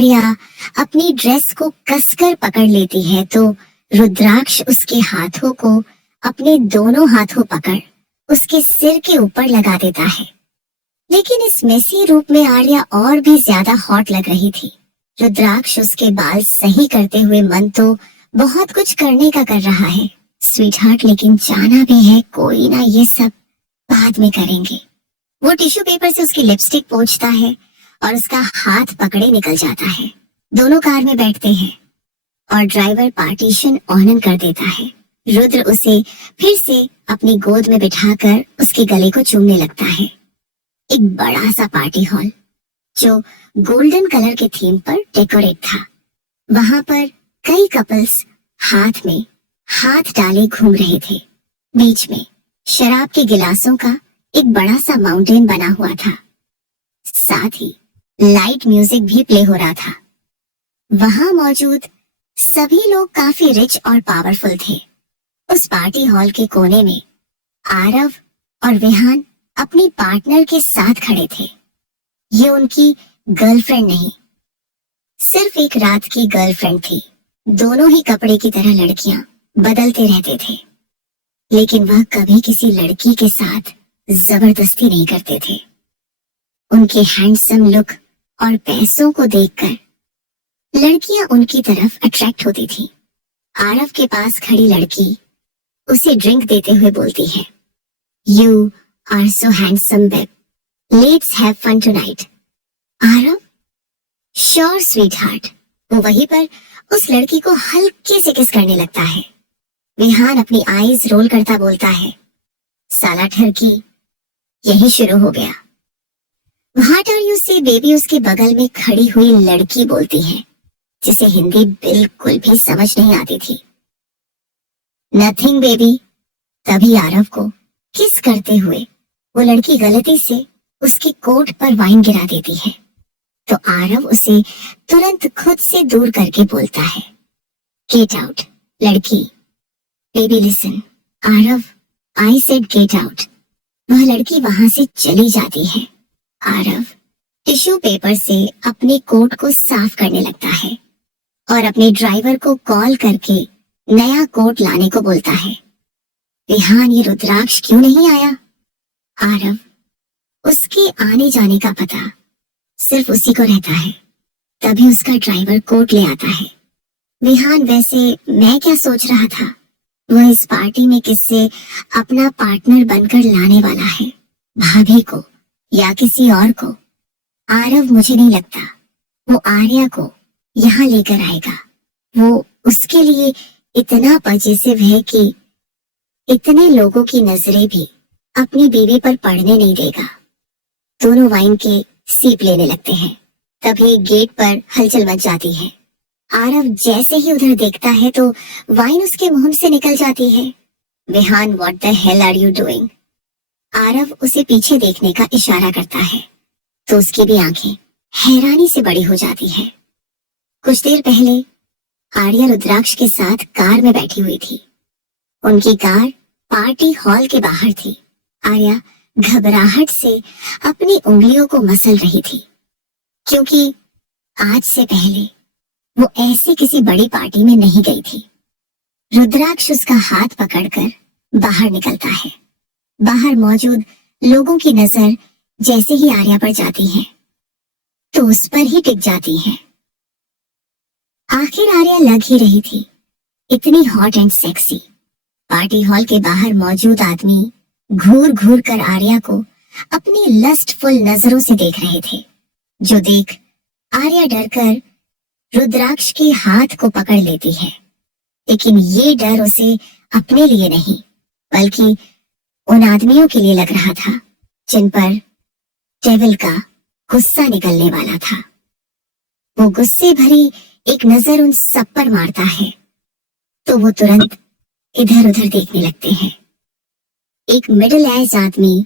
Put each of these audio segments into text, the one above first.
आर्या अपनी ड्रेस को कसकर पकड़ लेती है तो रुद्राक्ष उसके हाथों को अपने दोनों हाथों पकड़ उसके सिर के ऊपर लगा देता है। लेकिन इस मेसी रूप में आर्या और भी ज्यादा हॉट लग रही थी। रुद्राक्ष उसके बाल सही करते हुए मन तो बहुत कुछ करने का कर रहा है स्वीटहार्ट, लेकिन जाना भी है कोई ना, ये सब बाद में करेंगे। वो टिश्यू पेपर से उसकी लिपस्टिक पोंछता है और उसका हाथ पकड़े निकल जाता है। दोनों कार में बैठते हैं और ड्राइवर पार्टीशन ऑन कर देता है। रुद्र उसे फिर से अपनी गोद में बिठाकर उसके गले को चूमने लगता है। एक बड़ा सा पार्टी हॉल जो गोल्डन कलर के थीम पर डेकोरेट था। वहां पर कई कपल्स हाथ में हाथ डाले घूम रहे थे। बीच में शराब के गिलासों का एक बड़ा सा माउंटेन बना हुआ था। साथ ही लाइट म्यूजिक भी प्ले हो रहा था। वहां मौजूद सभी लोग काफी रिच और पावरफुल थे। उस पार्टी हॉल के कोने में आरव और विहान अपनी पार्टनर के साथ खड़े थे। ये उनकी गर्लफ्रेंड नहीं, सिर्फ एक रात की गर्लफ्रेंड थी। दोनों ही कपड़े की तरह लड़कियां बदलते रहते थे, लेकिन वह कभी किसी लड़की के साथ जबरदस्ती नहीं करते थे। उनके हैंडसम लुक और पैसों को देखकर लड़कियां उनकी तरफ अट्रैक्ट होती थी। आरव के पास खड़ी लड़की उसे ड्रिंक देते हुए बोलती है, you are so handsome babe, let's have fun tonight. Aarav, sure sweetheart. वो वहीं पर उस लड़की को हल्के से किस करने लगता है। विहान अपनी आईज रोल करता बोलता है, साला ठरकी, यही शुरू हो गया। व्हाट आर यू से बेबी, उसके बगल में खड़ी हुई लड़की बोलती है, जिसे हिंदी बिल्कुल भी समझ नहीं आती थी। Nothing baby. तभी आरव को किस करते हुए वो लड़की गलती से उसके कोट पर वाइन गिरा देती है, तो आरव उसे तुरंत खुद से दूर करके बोलता है, गेट आउट लड़की। Baby listen. Aarav, I said get out. वह लड़की वहां से चली जाती है। आरव टिश्यू पेपर से अपने कोट को साफ करने लगता है और अपने ड्राइवर को कॉल करके नया कोट लाने को बोलता है। विहान, ये रुद्राक्ष क्यों नहीं आया? आरव, उसके आने जाने का पता सिर्फ उसी को रहता है, तभी उसका ड्राइवर कोट ले आता है। विहान, वैसे मैं क्या सोच रहा था, वह इस पार्टी में किससे अपना पार्टनर बनकर लाने वाला है, भाभी को या किसी और को? आरव, मुझे नहीं लगता वो आर्या को यहाँ लेकर आएगा। वो उसके लिए इतना पजेसिव है कि इतने लोगों की नजरें भी अपनी बीवी पर पड़ने नहीं देगा। दोनों वाइन के सीप लेने लगते हैं। तभी गेट पर हलचल मच जाती है। आरव जैसे ही उधर देखता है तो वाइन उसके मुंह से निकल जाती है। Vihan, what the hell are you doing? Aarav उसे पीछे देखने का इशारा करता है तो उसकी भी आंखें हैरानी से बड़ी हो जाती है। कुछ देर पहले आर्या रुद्राक्ष के साथ कार में बैठी हुई थी। उनकी कार पार्टी हॉल के बाहर थी। आर्या घबराहट से अपनी उंगलियों को मसल रही थी, क्योंकि आज से पहले वो ऐसी किसी बड़ी पार्टी में नहीं गई थी। रुद्राक्ष उसका हाथ पकड़कर बाहर निकलता है। बाहर मौजूद लोगों की नजर जैसे ही आर्या पर जाती है तो उस पर ही टिक जाती है। आखिर आर्या लग ही रही थी, इतनी hot and sexy. Party hall के बाहर मौजूद आदमी घूर घूर कर आर्या को अपनी लस्टफुल नजरों से देख रहे थे, जो देख आर्या डरकर रुद्राक्ष के हाथ को पकड़ लेती है। लेकिन ये डर उसे अपने लिए नहीं, बल्कि उन आदमियों के लिए लग रहा था जिन पर डेविल का गुस्सा निकलने वाला था। वो गुस्से भरी एक नजर उन सब पर मारता है तो वो तुरंत इधर उधर देखने लगते हैं। एक मिडिल एज आदमी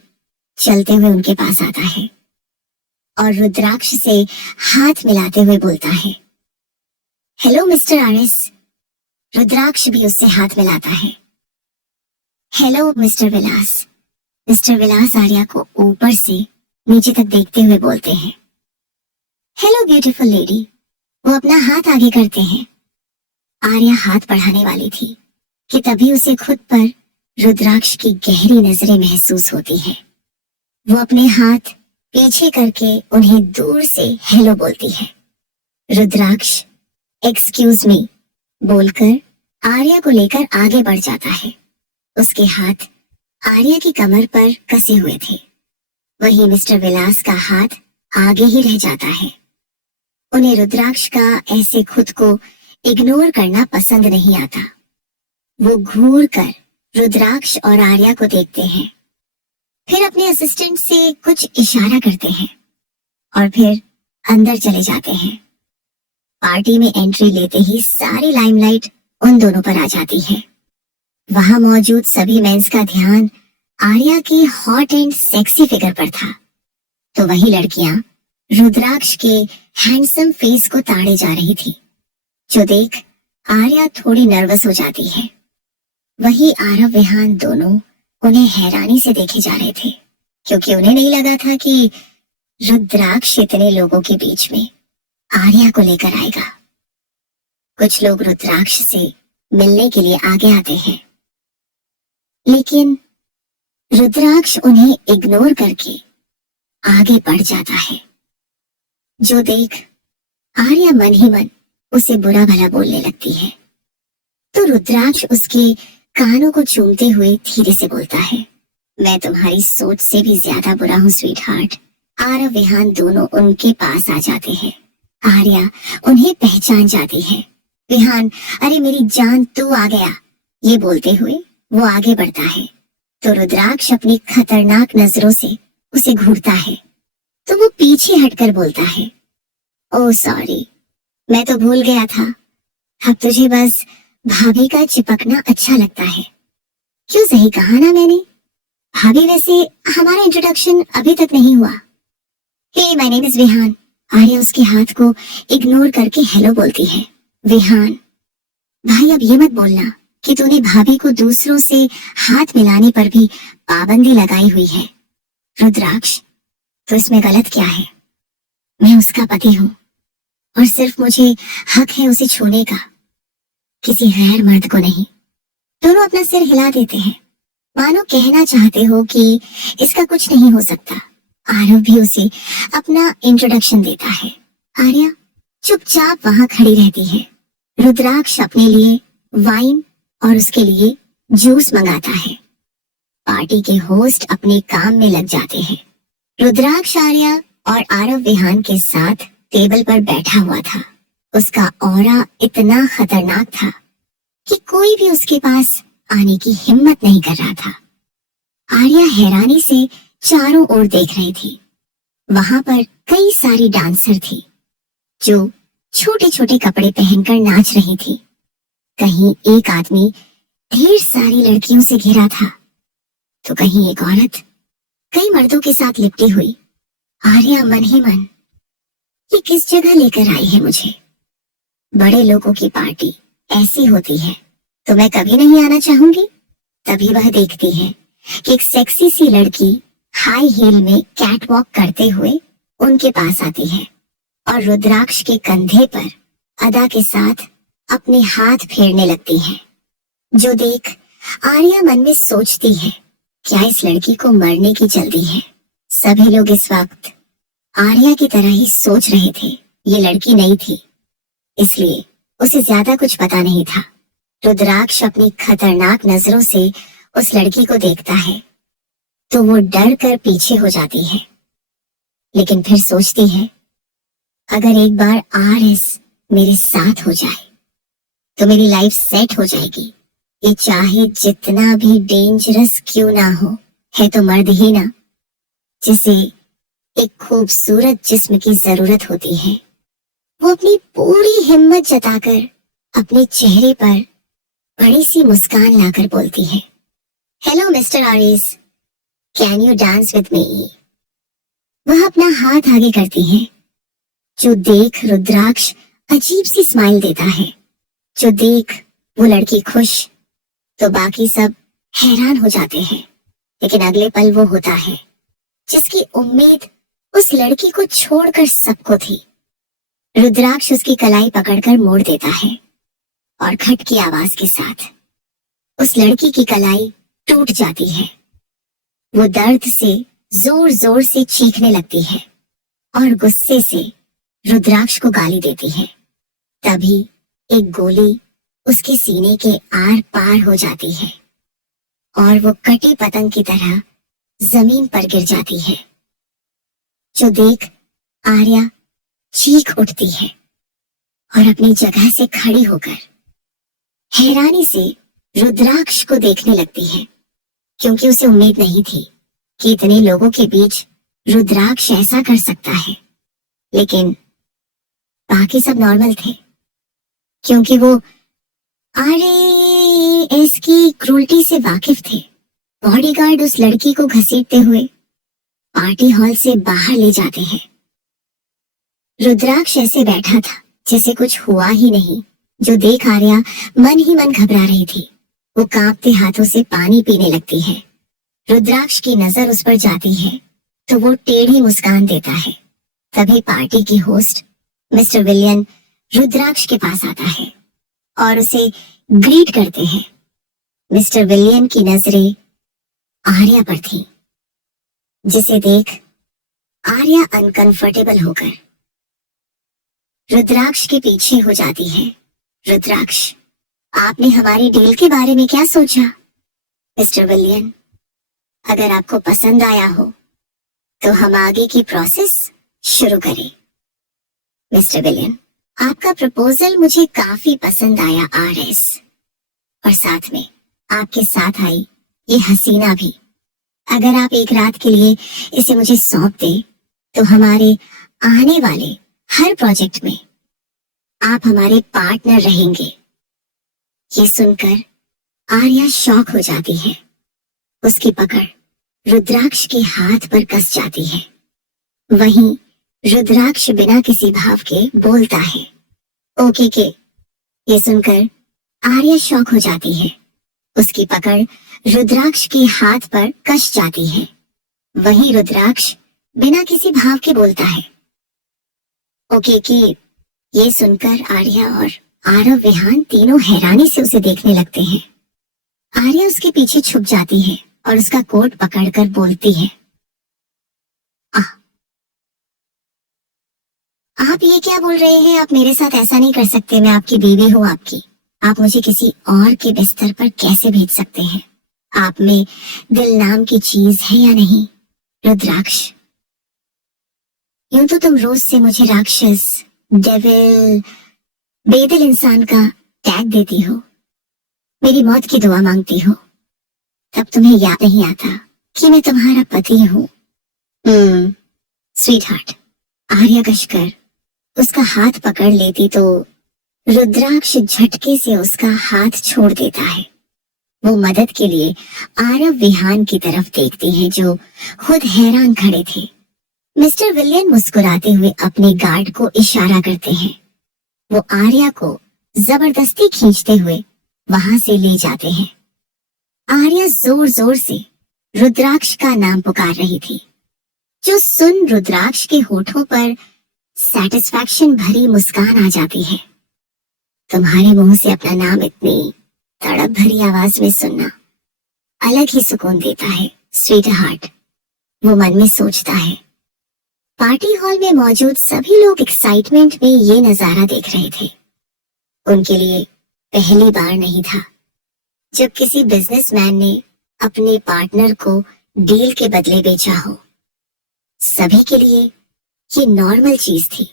चलते हुए उनके पास आता है और रुद्राक्ष से हाथ मिलाते हुए बोलता है, हेलो मिस्टर आरएस। रुद्राक्ष भी उससे हाथ मिलाता है। हेलो मिस्टर विलास। मिस्टर विलास आर्या को ऊपर से नीचे तक देखते हुए बोलते हैं, हेलो ब्यूटीफुल लेडी, वो अपना हाथ आगे करते हैं। आर्या हाथ बढ़ाने वाली थी कि तभी उसे खुद पर रुद्राक्ष की गहरी नजरें महसूस होती हैं। वो अपने हाथ पीछे करके उन्हें दूर से हेलो बोलती है। रुद्राक्ष एक्सक्यूज मी बोलकर आर्या को लेकर आगे बढ़ जाता है। उसके हाथ आर्या की कमर पर कसे हुए थे। वहीं मिस्टर विलास का हाथ आगे ही रह जाता है। उन्हें रुद्राक्ष का ऐसे खुद को इग्नोर करना पसंद नहीं आता। वो घूर कर रुद्राक्ष और आर्या को देखते हैं, फिर अपने असिस्टेंट से कुछ इशारा करते हैं और फिर अंदर चले जाते हैं। पार्टी में एंट्री लेते ही सारी लाइमलाइट उन दोनों पर आ जाती है। वहां मौजूद सभी मेंस का ध्यान आर्या की हॉट एंड सेक्सी फिगर पर था, तो वही लड़कियां रुद्राक्ष के हैंडसम फेस को ताड़े जा रही थी, जो देख आर्या थोड़ी नर्वस हो जाती है। वही आरव विहान दोनों उन्हें हैरानी से देखे जा रहे थे, क्योंकि उन्हें नहीं लगा था कि रुद्राक्ष इतने लोगों के बीच में आर्या को लेकर आएगा। कुछ लोग रुद्राक्ष से मिलने के लिए आगे आते हैं, लेकिन रुद्राक्ष उन्हें इग्नोर करके आगे बढ़ जाता है, जो देख आर्या मन ही मन उसे बुरा भला बोलने लगती है। तो रुद्राक्ष उसके कानों को चूमते हुए धीरे से बोलता है, मैं तुम्हारी सोच से भी ज्यादा बुरा हूँ स्वीट हार्ट। आरव विहान दोनों उनके पास आ जाते हैं। आर्या उन्हें पहचान जाती है। विहान, अरे मेरी जान तू आ गया, ये बोलते हुए वो आगे बढ़ता है, तो रुद्राक्ष अपनी खतरनाक नजरों से उसे घूरता है, तो वो पीछे हटकर बोलता है, ओह सॉरी, मैं तो भूल गया था, अब तुझे बस भाभी का चिपकना अच्छा लगता है। क्यों, सही कहा ना मैंने? भाभी, वैसे हमारा इंट्रोडक्शन अभी तक नहीं हुआ। Hey, my name is Vihaan. Arya उसके हाथ को इग्नोर करके हेलो बोलती है। विहान, भाई अब ये मत बोलना कि तूने भाभी को दूसरों से हाथ मिलाने पर भी पाबंदी लगाई हुई है। रुद्राक्ष, तो इसमें गलत क्या है? मैं उसका पति हूँ और सिर्फ मुझे हक है उसे छूने का, किसी गैर मर्द को नहीं। दोनों अपना सिर हिला देते हैं, मानो कहना चाहते हो कि इसका कुछ नहीं हो सकता। आरव भी उसे अपना इंट्रोडक्शन देता है। आर्या चुपचाप वहां खड़ी रहती है। रुद्राक्ष अपने लिए वाइन और उसके लिए जूस मंगाता है। पार्टी के होस्ट अपने काम में लग जाते हैं। रुद्राक्ष आर्या और आरव विहान के साथ टेबल पर बैठा हुआ था। उसका ऑरा इतना खतरनाक था कि कोई भी उसके पास आने की हिम्मत नहीं कर रहा था। आर्या हैरानी से चारों ओर देख रही थी। वहां पर कई सारी डांसर थी जो छोटे छोटे कपड़े पहनकर नाच रही थी। कहीं एक आदमी ढेर सारी लड़कियों से घिरा था, तो कहीं एक औरत कई मर्दों के साथ लिपटी हुई। आर्या मन ही मन, ये किस जगह लेकर आई है मुझे? बड़े लोगों की पार्टी ऐसी होती है तो मैं कभी नहीं आना चाहूंगी। तभी वह देखती है कि एक सेक्सी सी लड़की हाई हील में कैट वॉक करते हुए उनके पास आती है और रुद्राक्ष के कंधे पर अदा के साथ अपने हाथ फेरने लगती है, जो देख आर्या मन में सोचती है, क्या इस लड़की को मरने की जल्दी है? सभी लोग इस वक्त आर्या की तरह ही सोच रहे थे। ये लड़की नई थी, इसलिए उसे ज्यादा कुछ पता नहीं था। रुद्राक्ष अपनी खतरनाक नजरों से उस लड़की को देखता है तो वो डर कर पीछे हो जाती है, लेकिन फिर सोचती है, अगर एक बार आरएस मेरे साथ हो जाए तो मेरी लाइफ सेट हो जाएगी। ये चाहे जितना भी डेंजरस क्यों ना हो, है तो मर्द ही ना, जिसे एक खूबसूरत जिस्म की जरूरत होती है। वो अपनी पूरी हिम्मत जताकर अपने चेहरे पर बड़ी सी मुस्कान लाकर बोलती है, hello mister Aris, can you dance with me? वह अपना हाथ आगे करती है, जो देख रुद्राक्ष अजीब सी स्माइल देता है। जो देख वो लड़की खुश, तो बाकी सब हैरान हो जाते हैं। लेकिन अगले पल वो होता है जिसकी उम्मीद उस लड़की को छोड़कर सबको थी। रुद्राक्ष उसकी कलाई पकड़कर मोड़ देता है और खट की आवाज के साथ उस लड़की की कलाई टूट जाती है। वो दर्द से जोर जोर से चीखने लगती है और गुस्से से रुद्राक्ष को गाली देती है। तभी एक गोली उसके सीने के आर पार हो जाती है और वो कटी पतंग की तरह जमीन पर गिर जाती है, जो देख आर्या चीख उठती है और अपनी जगह से खड़ी होकर हैरानी से रुद्राक्ष को देखने लगती है, क्योंकि उसे उम्मीद नहीं थी कि इतने लोगों के बीच रुद्राक्ष ऐसा कर सकता है। लेकिन बाकी सब नॉर्मल थे, क्योंकि वो आरएएस की क्रूरती से वाकिफ थे। बॉडीगार्ड उस लड़की को घसीटते हुए पार्टी हॉल से बाहर ले जाते हैं। रुद्राक्ष ऐसे बैठा था जैसे कुछ हुआ ही नहीं, जो देख आर्या मन ही मन घबरा रही थी। वो कांपते हाथों से पानी पीने लगती है। रुद्राक्ष की नजर उस पर जाती है तो वो टेढ़ी मुस्कान देता है। तभी पार्टी की होस्ट मिस्टर विलियन रुद्राक्ष के पास आता है और उसे ग्रीट करते हैं। मिस्टर विलियन की नजरें आर्या पर थी, जिसे देख आर्या अनकंफर्टेबल होकर रुद्राक्ष के पीछे हो जाती है। रुद्राक्ष, आपने हमारी डील के बारे में क्या सोचा? मिस्टर विलियन, अगर आपको पसंद आया हो तो हम आगे की प्रोसेस शुरू करें। मिस्टर विलियन, आपका प्रपोजल मुझे काफी पसंद आया आरएस, और साथ में आपके साथ आई ये हसीना भी। अगर आप एक रात के लिए इसे मुझे सौंप दे तो हमारे आने वाले हर प्रोजेक्ट में आप हमारे पार्टनर रहेंगे। ये सुनकर आर्या शॉक हो जाती है। उसकी पकड़ रुद्राक्ष के हाथ पर कस जाती है। वहीं रुद्राक्ष बिना किसी भाव के बोलता है, ओके के। ये सुनकर आर्या शॉक हो जाती है। उसकी पकड़ रुद्राक्ष के हाथ पर कस जाती है। वहीं रुद्राक्ष बिना किसी भाव के बोलता है, ओके के। ये सुनकर आर्या और आरव विहान तीनों हैरानी से उसे देखने लगते हैं। आर्या उसके पीछे छुप जाती है और उसका कोट पकड़कर बोलती है, आप ये क्या बोल रहे हैं? आप मेरे साथ ऐसा नहीं कर सकते। मैं आपकी बीवी हूँ आपकी। आप मुझे किसी और के बिस्तर पर कैसे भेज सकते हैं? आप में दिल नाम की चीज है या नहीं? रुद्राक्ष, यूं तो तुम रोज से मुझे राक्षस, डेविल, बेदिल इंसान का टैग देती हो, मेरी मौत की दुआ मांगती हो। तब तुम्हें याद नहीं आता कि मैं तुम्हारा पति हूँ। Sweet heart. आर्या कशकर उसका हाथ पकड़ लेती तो रुद्राक्ष झटके से उसका हाथ छोड़ देता है। वो मदद के लिए आरव विहान की तरफ देखती हैं, जो खुद हैरान खड़े थे। मिस्टर विलियन मुस्कुराते हुए अपने गार्ड को इशारा करते हैं। वो आर्या को जबरदस्ती खींचते हुए वहां से ले जाते हैं। आर्या जोर जोर से रुद्राक्ष का नाम पुकार रही थी, जो सुन रुद्राक्ष के होठों पर सैटिस्फैक्शन भरी मुस्कान आ जाती है। तुम्हारे मुंह से अपना नाम इतनी तड़प भरी आवाज में सुनना अलग ही सुकून देता है, स्वीट हार्ट। वो मन में सोचता है। पार्टी हॉल में मौजूद सभी लोग एक्साइटमेंट में ये नजारा देख रहे थे। उनके लिए पहली बार नहीं था जब किसी बिजनेसमैन ने अपने पार्टनर को डील के बदले बेचा हो। सभी के लिए ये नॉर्मल चीज थी,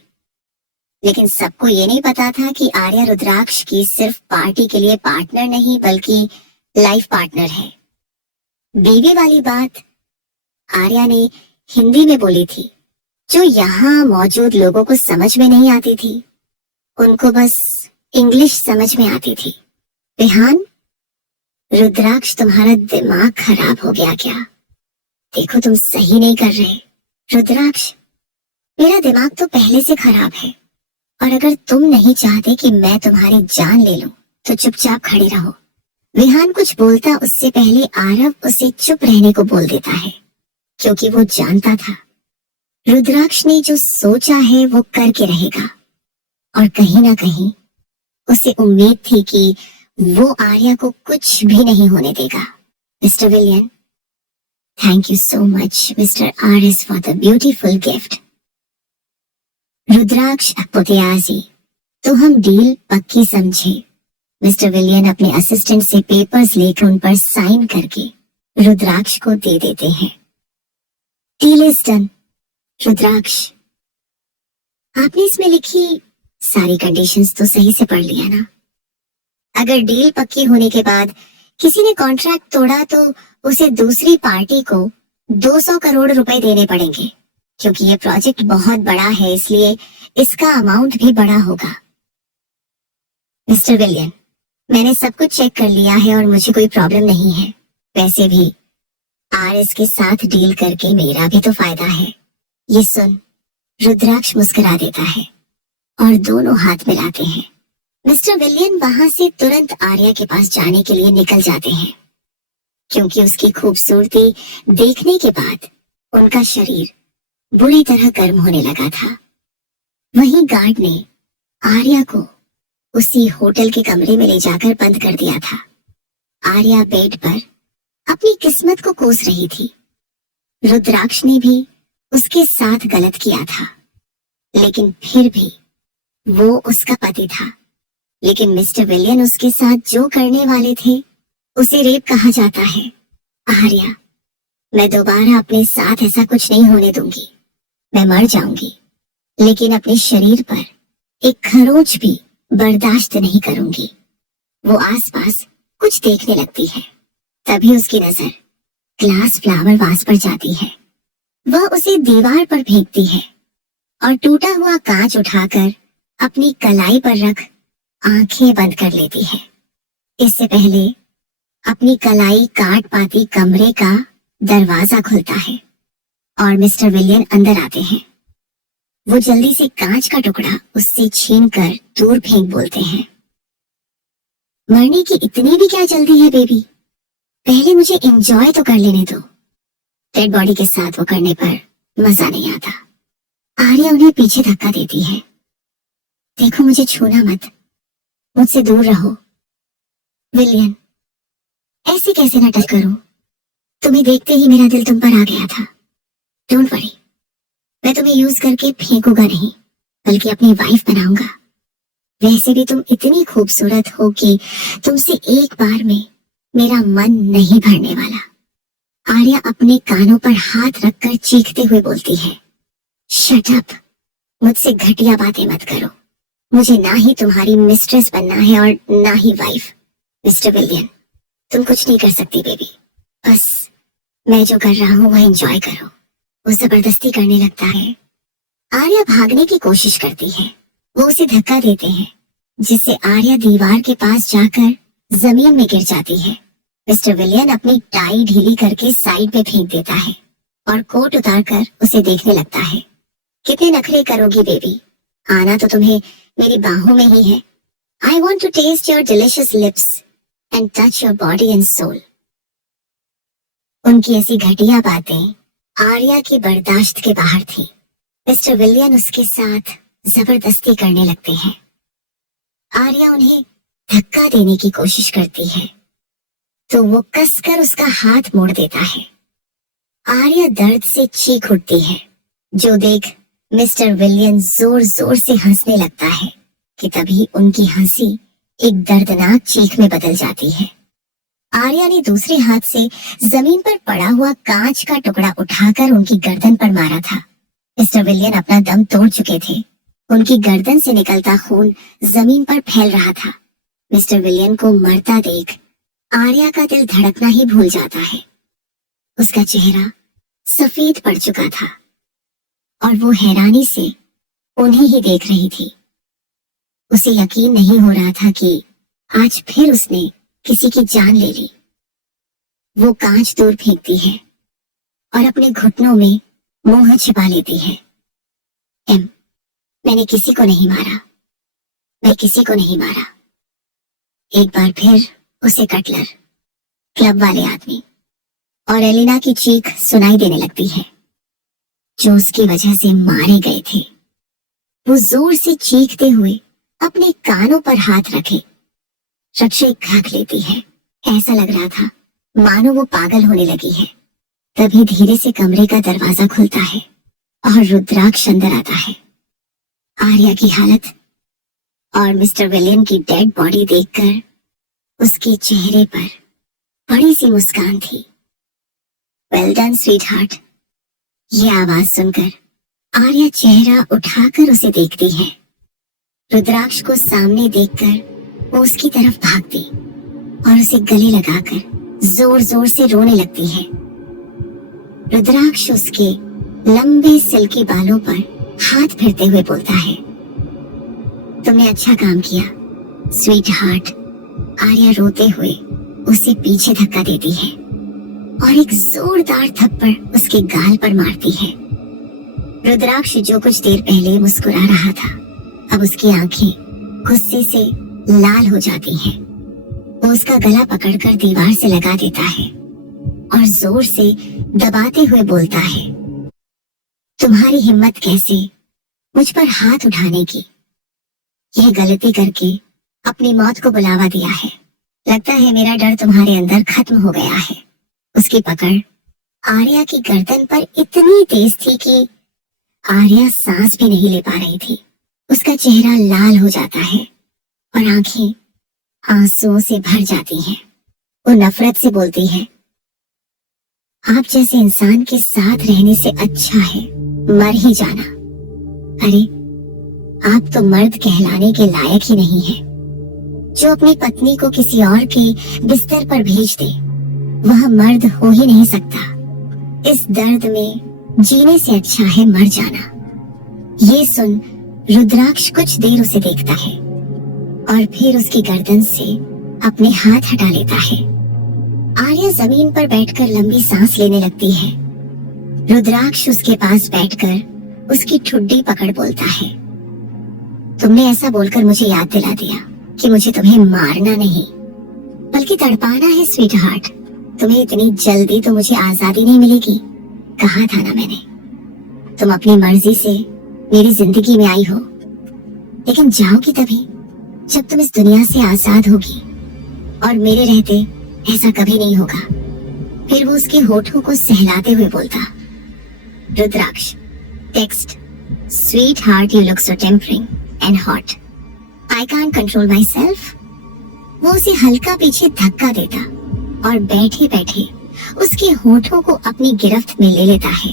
लेकिन सबको ये नहीं पता था कि आर्या रुद्राक्ष की सिर्फ पार्टी के लिए पार्टनर नहीं बल्कि लाइफ पार्टनर है। बीवी वाली बात आर्या ने हिंदी में बोली थी, जो यहाँ मौजूद लोगों को समझ में नहीं आती थी। उनको बस इंग्लिश समझ में आती थी। विहान, रुद्राक्ष तुम्हारा दिमाग खराब हो गया क्या? देखो तुम सही नहीं कर रहे। रुद्राक्ष, मेरा दिमाग तो पहले से खराब है, और अगर तुम नहीं चाहते कि मैं तुम्हारी जान ले लूं तो चुपचाप खड़े रहो। विहान कुछ बोलता उससे पहले आरव उसे चुप रहने को बोल देता है, क्योंकि वो जानता था रुद्राक्ष ने जो सोचा है वो करके रहेगा। और कहीं ना कहीं उसे उम्मीद थी कि वो आर्या को कुछ भी नहीं होने देगा। Mister William, thank you so much mister R S for the beautiful gift. Rudraksh अपुतियाजी, तो हम डील पक्की समझे। मिस्टर विलियन अपने असिस्टेंट से पेपर्स लेकर उन पर साइन करके रुद्राक्ष को दे देते हैं। Deal is done. रुद्राक्ष, आपने इसमें लिखी सारी कंडीशंस तो सही से पढ़ लिया ना? अगर डील पक्की होने के बाद किसी ने कॉन्ट्रैक्ट तोड़ा तो उसे दूसरी पार्टी को 200 करोड़ रुपए देने पड़ेंगे, क्योंकि ये प्रोजेक्ट बहुत बड़ा है, इसलिए इसका अमाउंट भी बड़ा होगा। मिस्टर विलियन, मैंने सब कुछ चेक कर लिया है और मुझे कोई प्रॉब्लम नहीं है। वैसे भी आरएस के साथ डील करके मेरा भी तो फायदा है। ये सुन, रुद्राक्ष मुस्कुरा देता है और दोनों हाथ मिलाते हैं। मिस्टर विलियन वहां से तुरंत आर्या के पास जाने के लिए निकल जाते हैं, क्योंकि उसकी खूबसूरती देखने के बाद उनका शरीर बुरी तरह गर्म होने लगा था। वहीं गार्ड ने आर्या को उसी होटल के कमरे में ले जाकर बंद कर दिया था। आर्या बेड पर अपनी किस्मत को कोस रही थी। रुद्राक्ष ने भी उसके साथ गलत किया था, लेकिन फिर भी वो उसका पति था। लेकिन मिस्टर विलियन उसके साथ जो करने वाले थे उसे रेप कहा जाता है। आर्या, मैं दोबारा अपने साथ ऐसा कुछ नहीं होने दूंगी। मैं मर जाऊंगी, लेकिन अपने शरीर पर एक खरोंच भी बर्दाश्त नहीं करूंगी। वो आसपास कुछ देखने लगती है, तभी उसकी नजर ग्लास फ्लावर वास पर जाती है। वह उसे दीवार पर फेंकती है और टूटा हुआ कांच उठाकर अपनी कलाई पर रख आंखें बंद कर लेती है। इससे पहले अपनी कलाई काट पाती कमरे का दरवाजा खुलता है और मिस्टर विलियन अंदर आते हैं। वो जल्दी से कांच का टुकड़ा उससे छीनकर दूर फेंक बोलते हैं, मरने की इतनी भी क्या जल्दी है बेबी? पहले मुझे एंजॉय तो कर लेने दो। डेड बॉडी के साथ वो करने पर मजा नहीं आता। आर्या उन्हें पीछे धक्का देती है। देखो, मुझे छूना मत, मुझसे दूर रहो। विलियन, ऐसे कैसे न टच करूं? तुम्हें देखते ही मेरा दिल तुम पर आ गया था। डोंट वरी, मैं तुम्हें यूज करके फेंकूंगा नहीं, बल्कि अपनी वाइफ बनाऊंगा। वैसे भी तुम इतनी खूबसूरत हो कि तुमसे एक बार में मेरा मन नहीं भरने वाला। आर्या अपने कानों पर हाथ रखकर चीखते हुए बोलती है, शट अप, मुझसे घटिया बातें मत करो। मुझे ना ही तुम्हारी मिस्ट्रेस बनना है और ना ही वाइफ। मिस्टर विलियन, तुम कुछ नहीं कर सकती बेबी। बस मैं जो कर रहा हूँ वह एंजॉय करो। वो जबरदस्ती करने लगता है। आर्या भागने की कोशिश करती है। वो उसे धक्का देते हैं, जिससे आर्या दीवार के पास जाकर जमीन में गिर जाती है। मिस्टर विलियन अपनी टाई ढीली करके साइड पे फेंक देता है और कोट उतारकर उसे देखने लगता है। कितने नखरे करोगी बेबी? आना तो तुम्हें मेरी बाहों में ही है। I want to taste your delicious lips and touch your body and soul. उनकी ऐसी घटिया बातें आर्या की बर्दाश्त के बाहर थी। मिस्टर विलियन उसके साथ जबरदस्ती करने लगते हैं। आर्या उन्हें धक्का देने की कोशिश करती है, तो वो कसकर उसका हाथ मोड़ देता है। आर्या दर्द से चीख उठती है, जो देख मिस्टर विलियन जोर जोर से हंसने लगता है कि तभी उनकी हंसी एक दर्दनाक चीख में बदल जाती है। आर्या ने दूसरे हाथ से जमीन पर पड़ा हुआ कांच का टुकड़ा उठाकर उनकी गर्दन पर मारा था। मिस्टर विलियन अपना दम तोड़ चुके थे। उनकी गर्दन से निकलता खून जमीन पर फैल रहा था। मिस्टर विलियन को मरता देख आर्या का दिल धड़कना ही भूल जाता है। उसका चेहरा सफेद पड़ चुका था और वो हैरानी से उन्हें ही देख रही थी। उसे यकीन नहीं हो रहा था कि आज फिर उसने किसी की जान ले ली। वो कांच दूर फेंकती है और अपने घुटनों में मुंह छिपा लेती है। मैंने किसी को नहीं मारा, मैं किसी को नहीं मारा। एक बार फिर उसे कटलर, क्लब वाले आदमी और एलिना की चीख सुनाई देने लगती है, जो उसकी वजह से मारे गए थे। वो जोर से चीखते हुए अपने कानों पर हाथ रखे रक्षक घाक लेती है। ऐसा लग रहा था मानो वो पागल होने लगी है। तभी धीरे से कमरे का दरवाजा खुलता है और रुद्राक्ष अंदर आता है। आर्या की हालत और मिस्टर विलियम की डेड बॉडी देखकर उसके चेहरे पर बड़ी सी मुस्कान थी। Well done sweet heart. ये आवाज सुनकर आर्या चेहरा उठाकर उसे देखती है। रुद्राक्ष को सामने देखकर वो उसकी तरफ भागती और उसे गले लगाकर जोर जोर से रोने लगती है। रुद्राक्ष उसके लंबे सिल्की बालों पर हाथ फेरते हुए बोलता है, तुमने अच्छा काम किया स्वीट हार्ट। आर्या रोते हुए उसे पीछे धक्का देती है और एक जोरदार थप्पड़ उसके गाल पर मारती है। रुद्राक्ष जो कुछ देर पहले मुस्कुरा रहा था, अब उसकी आंखें गुस्से से लाल हो जाती हैं। वो उसका गला पकड़कर दीवार से लगा देता है और जोर से दबाते हुए बोलता है, तुम्हारी हिम्मत कैसे मुझ पर हाथ उठाने की? यह गलती करके अपनी मौत को बुलावा दिया है। लगता है मेरा डर तुम्हारे अंदर खत्म हो गया है। उसकी पकड़ आर्या की गर्दन पर इतनी तेज थी कि आर्या सांस भी नहीं ले पा रही थी। उसका चेहरा लाल हो जाता है और आंखें आंसुओं से भर जाती हैं। वो नफरत से बोलती है, आप जैसे इंसान के साथ रहने से अच्छा है मर ही जाना। अरे आप तो मर्द कहलाने के लायक ही नहीं है। जो अपनी पत्नी को किसी और के बिस्तर पर भेज दे वह मर्द हो ही नहीं सकता। इस दर्द में जीने से अच्छा है मर जाना। ये सुन रुद्राक्ष कुछ देर उसे देखता है और फिर उसकी गर्दन से अपने हाथ हटा लेता है। आर्या जमीन पर बैठकर लंबी सांस लेने लगती है। रुद्राक्ष उसके पास बैठकर उसकी ठुड्डी पकड़ बोलता है, तुमने ऐसा बोलकर मुझे याद दिला दिया कि मुझे तुम्हें मारना नहीं बल्कि तड़पाना है स्वीट हार्ट। तुम्हें इतनी जल्दी तो मुझे आजादी नहीं मिलेगी। कहा था ना मैंने, तुम अपनी मर्जी से मेरी जिंदगी में आई हो, लेकिन जाओगी तभी जब तुम इस दुनिया से आजाद होगी और मेरे रहते ऐसा कभी नहीं होगा। फिर वो उसके होठों को सहलाते हुए बोलता, Rudraksh text sweetheart you look so tempting and hot, I can't control myself. वो उसे हल्का पीछे धक्का देता और बैठे बैठे उसके होठों को अपनी गिरफ्त में ले लेता है।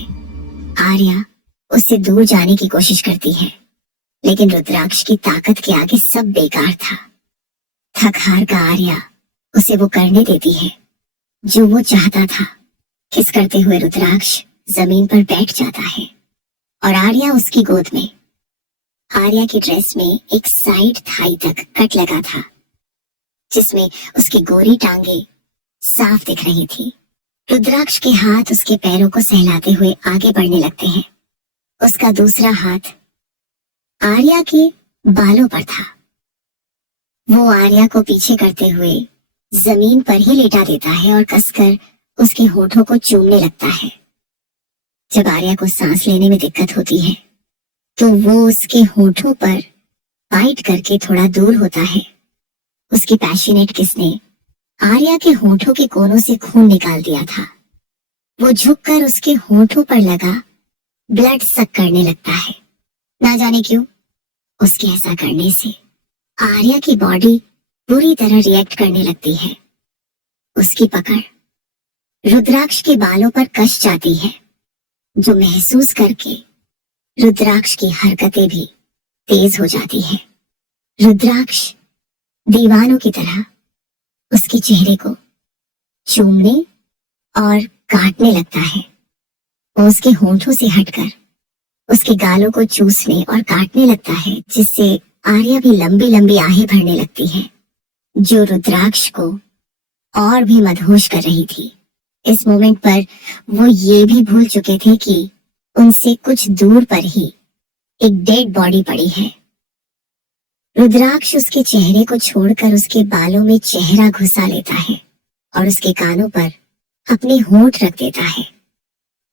आर्या उससे दूर जाने की कोशिश करती है, लेकिन रुद्राक्ष की ताकत के आगे सब बेकार था। थक हार का आर्या उसे वो करने देती है जो वो चाहता था। किस करते हुए रुद्राक्ष जमीन पर बैठ जाता है और आर्या उसकी गोद में। आर्या की ड्रेस में एक साइड थाई तक कट लगा था जिसमें उसकी गोरी टांगे साफ दिख रही थी। रुद्राक्ष के हाथ उसके पैरों को सहलाते हुए आगे बढ़ने लगते हैं। उसका दूसरा हाथ आर्या के बालों पर था। वो आर्या को पीछे करते हुए जमीन पर ही लेटा देता है और कसकर उसके होठों को चूमने लगता है। जब आर्या को सांस लेने में दिक्कत होती है तो वो उसके होठों पर बाइट करके थोड़ा दूर होता है। उसकी पैशनेट किस ने आर्या के होठों के कोनों से खून निकाल दिया था। वो झुककर उसके होठों पर लगा ब्लड सक करने लगता है। ना जाने क्यों उसके ऐसा करने से आर्या की बॉडी बुरी तरह रिएक्ट करने लगती है। उसकी पकड़ रुद्राक्ष के बालों पर कस जाती है, जो महसूस करके रुद्राक्ष की हरकतें भी तेज हो जाती है। रुद्राक्ष दीवानों की तरह उसके चेहरे को चूमने और काटने लगता है। वो उसके होठों से हटकर उसके गालों को चूसने और काटने लगता है, जिससे आर्या भी लंबी लंबी आहें भरने लगती है, जो रुद्राक्ष को और भी मदहोश कर रही थी। इस मोमेंट पर वो ये भी भूल चुके थे कि उनसे कुछ दूर पर ही एक डेड बॉडी पड़ी है। रुद्राक्ष उसके चेहरे को छोड़कर उसके बालों में चेहरा घुसा लेता है और उसके कानों पर अपने होंठ रख देता है।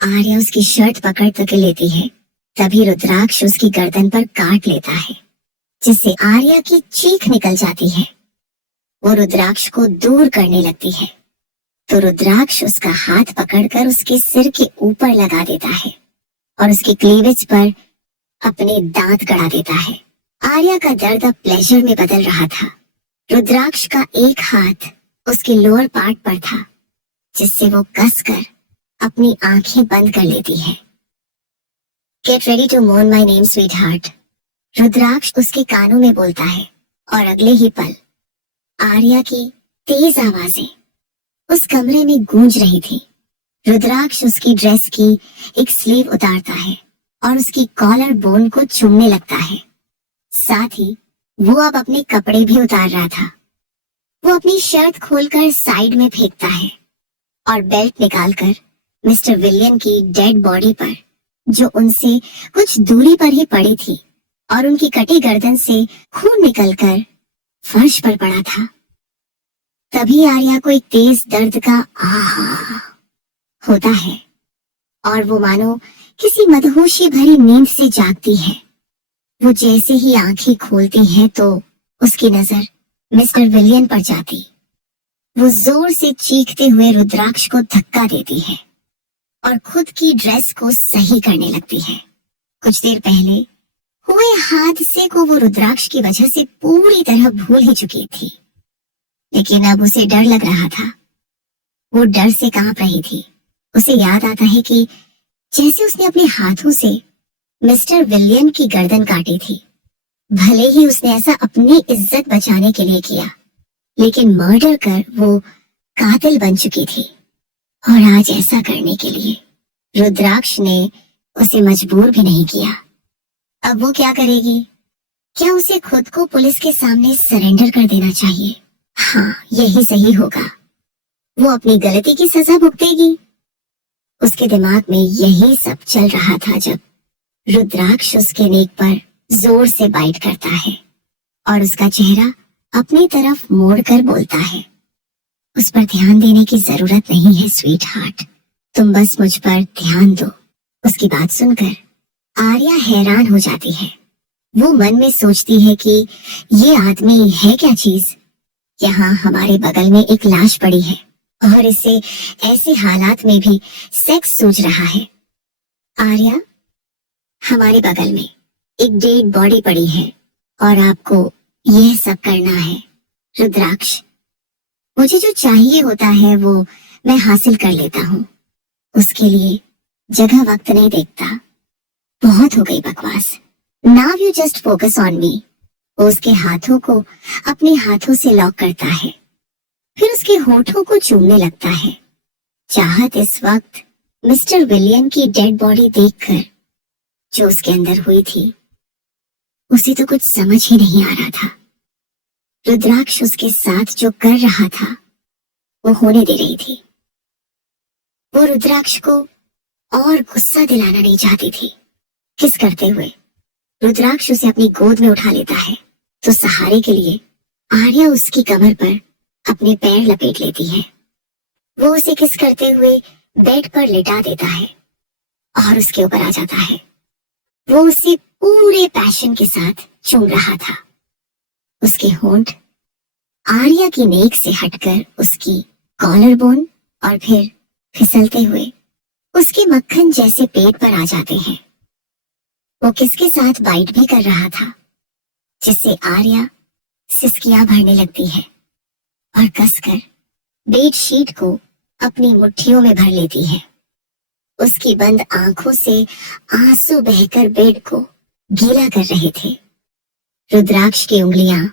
आर्या उसकी शर्ट पकड़ तक लेती है तभी रुद्राक्ष उसकी गर्दन पर काट लेता है, जिससे आर्या की चीख निकल जाती है। वो रुद्राक्ष को दूर करने लगती है, तो रुद्राक्ष उसका हाथ पकड़कर उसके सिर के ऊपर लगा देता है और उसके क्लीवेज पर अपने दांत गड़ा देता है। आर्या का दर्द अब प्लेजर में बदल रहा था। रुद्राक्ष का एक हाथ उसके लोअर पार्ट पर था, जिससे वो कसकर अपनी आंखें बंद कर लेती है। Get ready to mourn my name sweetheart, Rudraksh उसके कानों में बोलता है, और अगले ही पल आर्या की तेज आवाजें उस कमरे में गूंज रही थी। रुद्राक्ष उसकी ड्रेस की एक स्लीव उतारता है और उसकी कॉलर बोन को चूमने लगता है। साथ ही वो अब अपने कपड़े भी उतार रहा था। वो अपनी शर्ट खोलकर साइड में फेंकता है और बेल्ट निकालकर मिस्टर विलियन की डेड बॉडी पर, जो उनसे कुछ दूरी पर ही पड़ी थी और उनकी कटी गर्दन से खून निकलकर फर्श पर पड़ा था, तभी आर्या को एक तेज दर्द का आहा होता है और वो मानो किसी मदहोशी भरी नींद से जागती है। वो जैसे ही आंखें खोलती है तो उसकी नजर मिस्टर विलियन पर जाती। वो जोर से चीखते हुए रुद्राक्ष को धक्का देती है और खुद की ड्रेस को सही करने लगती है। कुछ देर पहले हुए हादसे को वो रुद्राक्ष की वजह से पूरी तरह भूल ही चुकी थी, लेकिन अब उसे डर लग रहा था। वो डर से कांप रही थी। उसे याद आता है कि जैसे उसने अपने हाथों से मिस्टर विलियन की गर्दन काटी थी। भले ही उसने ऐसा अपनी इज्जत बचाने के लिए किया, लेकिन मर्डर कर वो कातिल बन चुकी थी और आज ऐसा करने के लिए रुद्राक्ष ने उसे मजबूर भी नहीं किया। अब वो क्या करेगी? क्या उसे खुद को पुलिस के सामने सरेंडर कर देना चाहिए? हाँ, यही सही होगा। वो अपनी गलती की सजा भुगतेगी। उसके दिमाग में यही सब चल रहा था जब रुद्राक्ष उसके नेक पर जोर से बाइट करता है और उसका चेहरा अपनी तरफ मोड़कर बोलता है, उस पर ध्यान देने की जरूरत नहीं है स्वीट हार्ट, तुम बस मुझ पर ध्यान दो। उसकी बात सुनकर आर्या हैरान हो जाती है। वो मन में सोचती है कि ये आदमी है क्या चीज। यहाँ हमारे बगल में एक लाश पड़ी है और इसे ऐसे हालात में भी सेक्स सूझ रहा है। आर्या, हमारे बगल में एक डेड बॉडी पड़ी है और आपको यह सब करना है। रुद्राक्ष, मुझे जो चाहिए होता है वो मैं हासिल कर लेता हूँ। उसके लिए जगह वक्त नहीं देखता। बहुत हो गई बकवास। Now you just focus on me. वो उसके हाथों को अपने हाथों से लॉक करता है, फिर उसके होठों को चूमने लगता है। चाहत इस वक्त मिस्टर विलियन की डेड बॉडी देखकर जो उसके अंदर हुई थी, उसे तो कुछ समझ ही नहीं आ रहा था। रुद्राक्ष उसके साथ जो कर रहा था वो होने दे रही थी। वो रुद्राक्ष को और गुस्सा दिलाना नहीं चाहती थी। किस करते हुए रुद्राक्ष उसे अपनी गोद में उठा लेता है तो सहारे के लिए आर्या उसकी कमर पर अपने पैर लपेट लेती है। वो उसे किस करते हुए बेड पर लेटा देता है और उसके ऊपर आ जाता है। वो उसे पूरे पैशन के साथ चूम रहा था। उसके होंठ आर्या की नेक से हटकर उसकी कॉलर बोन और फिर फिसलते हुए उसके मक्खन जैसे पेट पर आ जाते हैं। वो किसके साथ बाइट भी कर रहा था, जिससे आर्या सिसकियां भरने लगती है और कसकर बेडशीट को अपनी मुट्ठियों में भर लेती है। उसकी बंद आंखों से आंसू बहकर बेड को गीला कर रहे थे। रुद्राक्ष की उंगलियां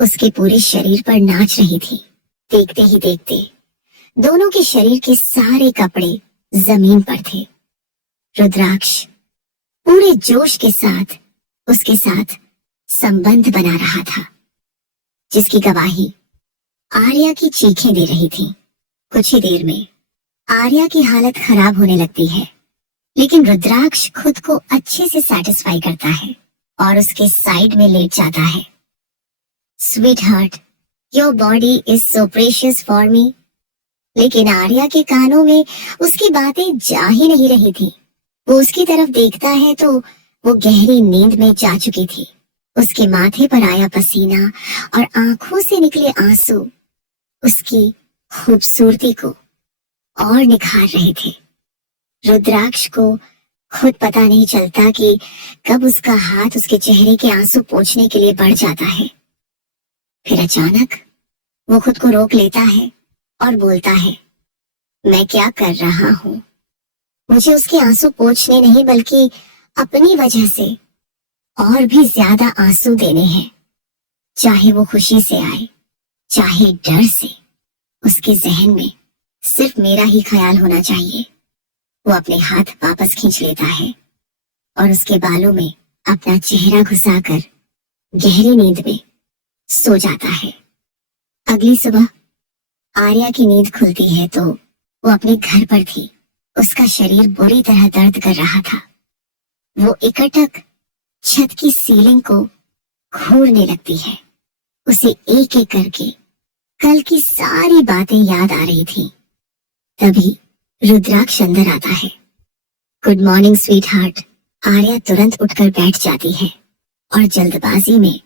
उसके पूरे शरीर पर नाच रही थी। देखते ही देखते दोनों के शरीर के सारे कपड़े जमीन पर थे। रुद्राक्ष पूरे जोश के साथ उसके साथ संबंध बना रहा था, जिसकी गवाही आर्या की चीखें दे रही थी। कुछ ही देर में आर्या की हालत खराब होने लगती है, लेकिन रुद्राक्ष खुद को अच्छे से सैटिस्फाई करता है और उसके साइड में लेट जाता है। Sweet heart, your body is so precious for me. लेकिन आर्या के कानों में उसकी बातें जा ही नहीं रही थी। वो उसकी तरफ देखता है तो वो गहरी नींद में जा चुकी थी। उसके माथे पर आया पसीना और आंखों से निकले आंसू उसकी खूबसूरती को और निखार रहे थे। रुद्राक्ष को खुद पता नहीं चलता कि कब उसका हाथ उसके चेहरे के आंसू पोंछने के लिए बढ़ जाता है। फिर अचानक वो खुद को रोक लेता है और बोलता है, मैं क्या कर रहा हूं? मुझे उसके आंसू पोंछने नहीं बल्कि अपनी वजह से और भी ज्यादा आंसू देने हैं। चाहे वो खुशी से आए चाहे डर से, उसके जहन में सिर्फ मेरा ही ख्याल होना चाहिए। वो अपने हाथ वापस खींच लेता है और उसके बालों में अपना चेहरा घुसाकर गहरी नींद में सो जाता है। अगली सुबह आर्या की नींद खुलती है तो वो अपने घर पर थी। उसका शरीर बुरी तरह दर्द कर रहा था। वो एकटक छत की सीलिंग को घूरने लगती है। उसे एक एक करके कल की सारी बातें याद आ रही थी। तभी रुद्राक्ष अंदर आता है। Good morning sweet heart. Arya तुरंत उठकर बैठ जाती है और जल्दबाजी में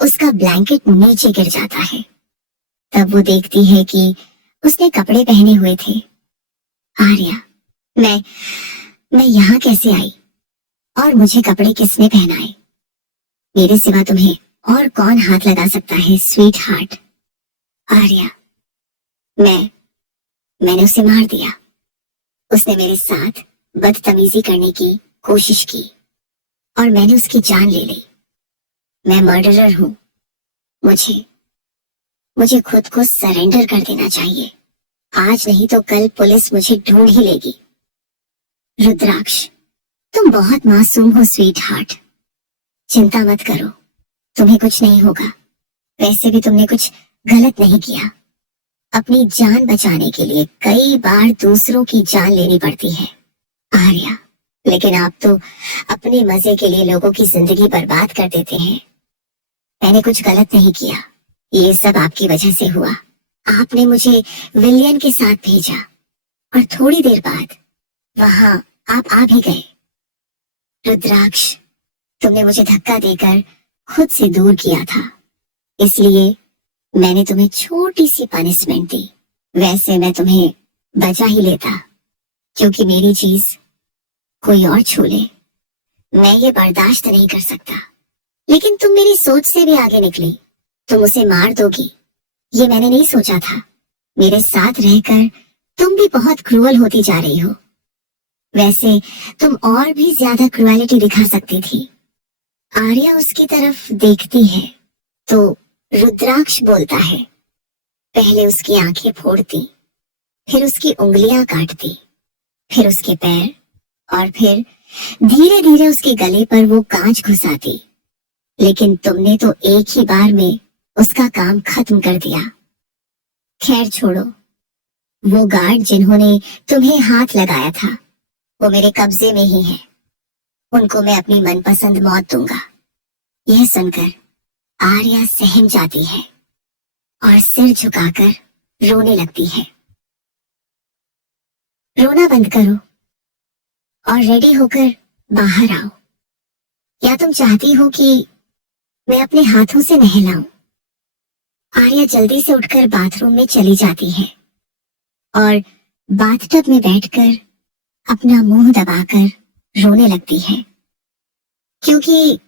उसका ब्लैंकेट नीचे गिर जाता है। तब वो देखती है कि उसने कपड़े पहने हुए थे। आर्या, मैं यहाँ कैसे आई और मुझे कपड़े किसने पहनाए? मेरे सिवा तुम्हें और कौन हाथ लगा सकता है स्वीट हार्ट? आर्या, मैंने उसे मार दिया। उसने मेरे साथ बदतमीजी करने की कोशिश की और मैंने उसकी जान ले ली। मैं मर्डरर हूँ। मुझे खुद को सरेंडर कर देना चाहिए। आज नहीं तो कल पुलिस मुझे ढूंढ ही लेगी। रुद्राक्ष, तुम बहुत मासूम हो स्वीट हार्ट। चिंता मत करो, तुम्हें कुछ नहीं होगा। वैसे भी तुमने कुछ गलत नहीं किया। अपनी जान बचाने के लिए कई बार दूसरों की जान लेनी पड़ती है आर्या, लेकिन आप तो अपने मजे के लिए लोगों की जिंदगी बर्बाद कर देते हैं। मैंने कुछ गलत नहीं किया। ये सब आपकी वजह से हुआ। आपने मुझे विलियन के साथ भेजा और थोड़ी देर बाद वहां आप आ भी गए। रुद्राक्ष, तुमने मुझे धक्का देकर खुद से दूर किया था, इसलिए मैंने तुम्हें छोटी सी पनिशमेंट दी। वैसे मैं तुम्हें बचा ही लेता, क्योंकि मेरी चीज कोई और छू ले मैं ये बर्दाश्त नहीं कर सकता। लेकिन तुम मेरी सोच से भी आगे निकली। तुम उसे मार दोगी, ये मैंने नहीं सोचा था। मेरे साथ रहकर तुम भी बहुत क्रूअल होती जा रही हो। वैसे तुम और भी ज्यादा क्रूएलिटी दिखा सकती थी। आर्या उसकी तरफ देखती है तो रुद्राक्ष बोलता है। पहले उसकी आंखें फोड़ती, फिर उसकी उंगलियां काटती, फिर उसके पैर और फिर धीरे धीरे उसके गले पर वो कांच घुसाती। लेकिन तुमने तो एक ही बार में उसका काम खत्म कर दिया। खैर छोड़ो, वो गार्ड जिन्होंने तुम्हें हाथ लगाया था वो मेरे कब्जे में ही है। उनको मैं अपनी मनपसंद मौत दूंगा। यह सुनकर आर्या सहम जाती है और सिर झुकाकर रोने लगती है। रोना बंद करो और रेडी होकर बाहर आओ, या तुम चाहती हो कि मैं अपने हाथों से नहलाऊं? आर्या जल्दी से उठकर बाथरूम में चली जाती है और बाथटब में बैठकर अपना मुंह दबाकर रोने लगती है, क्योंकि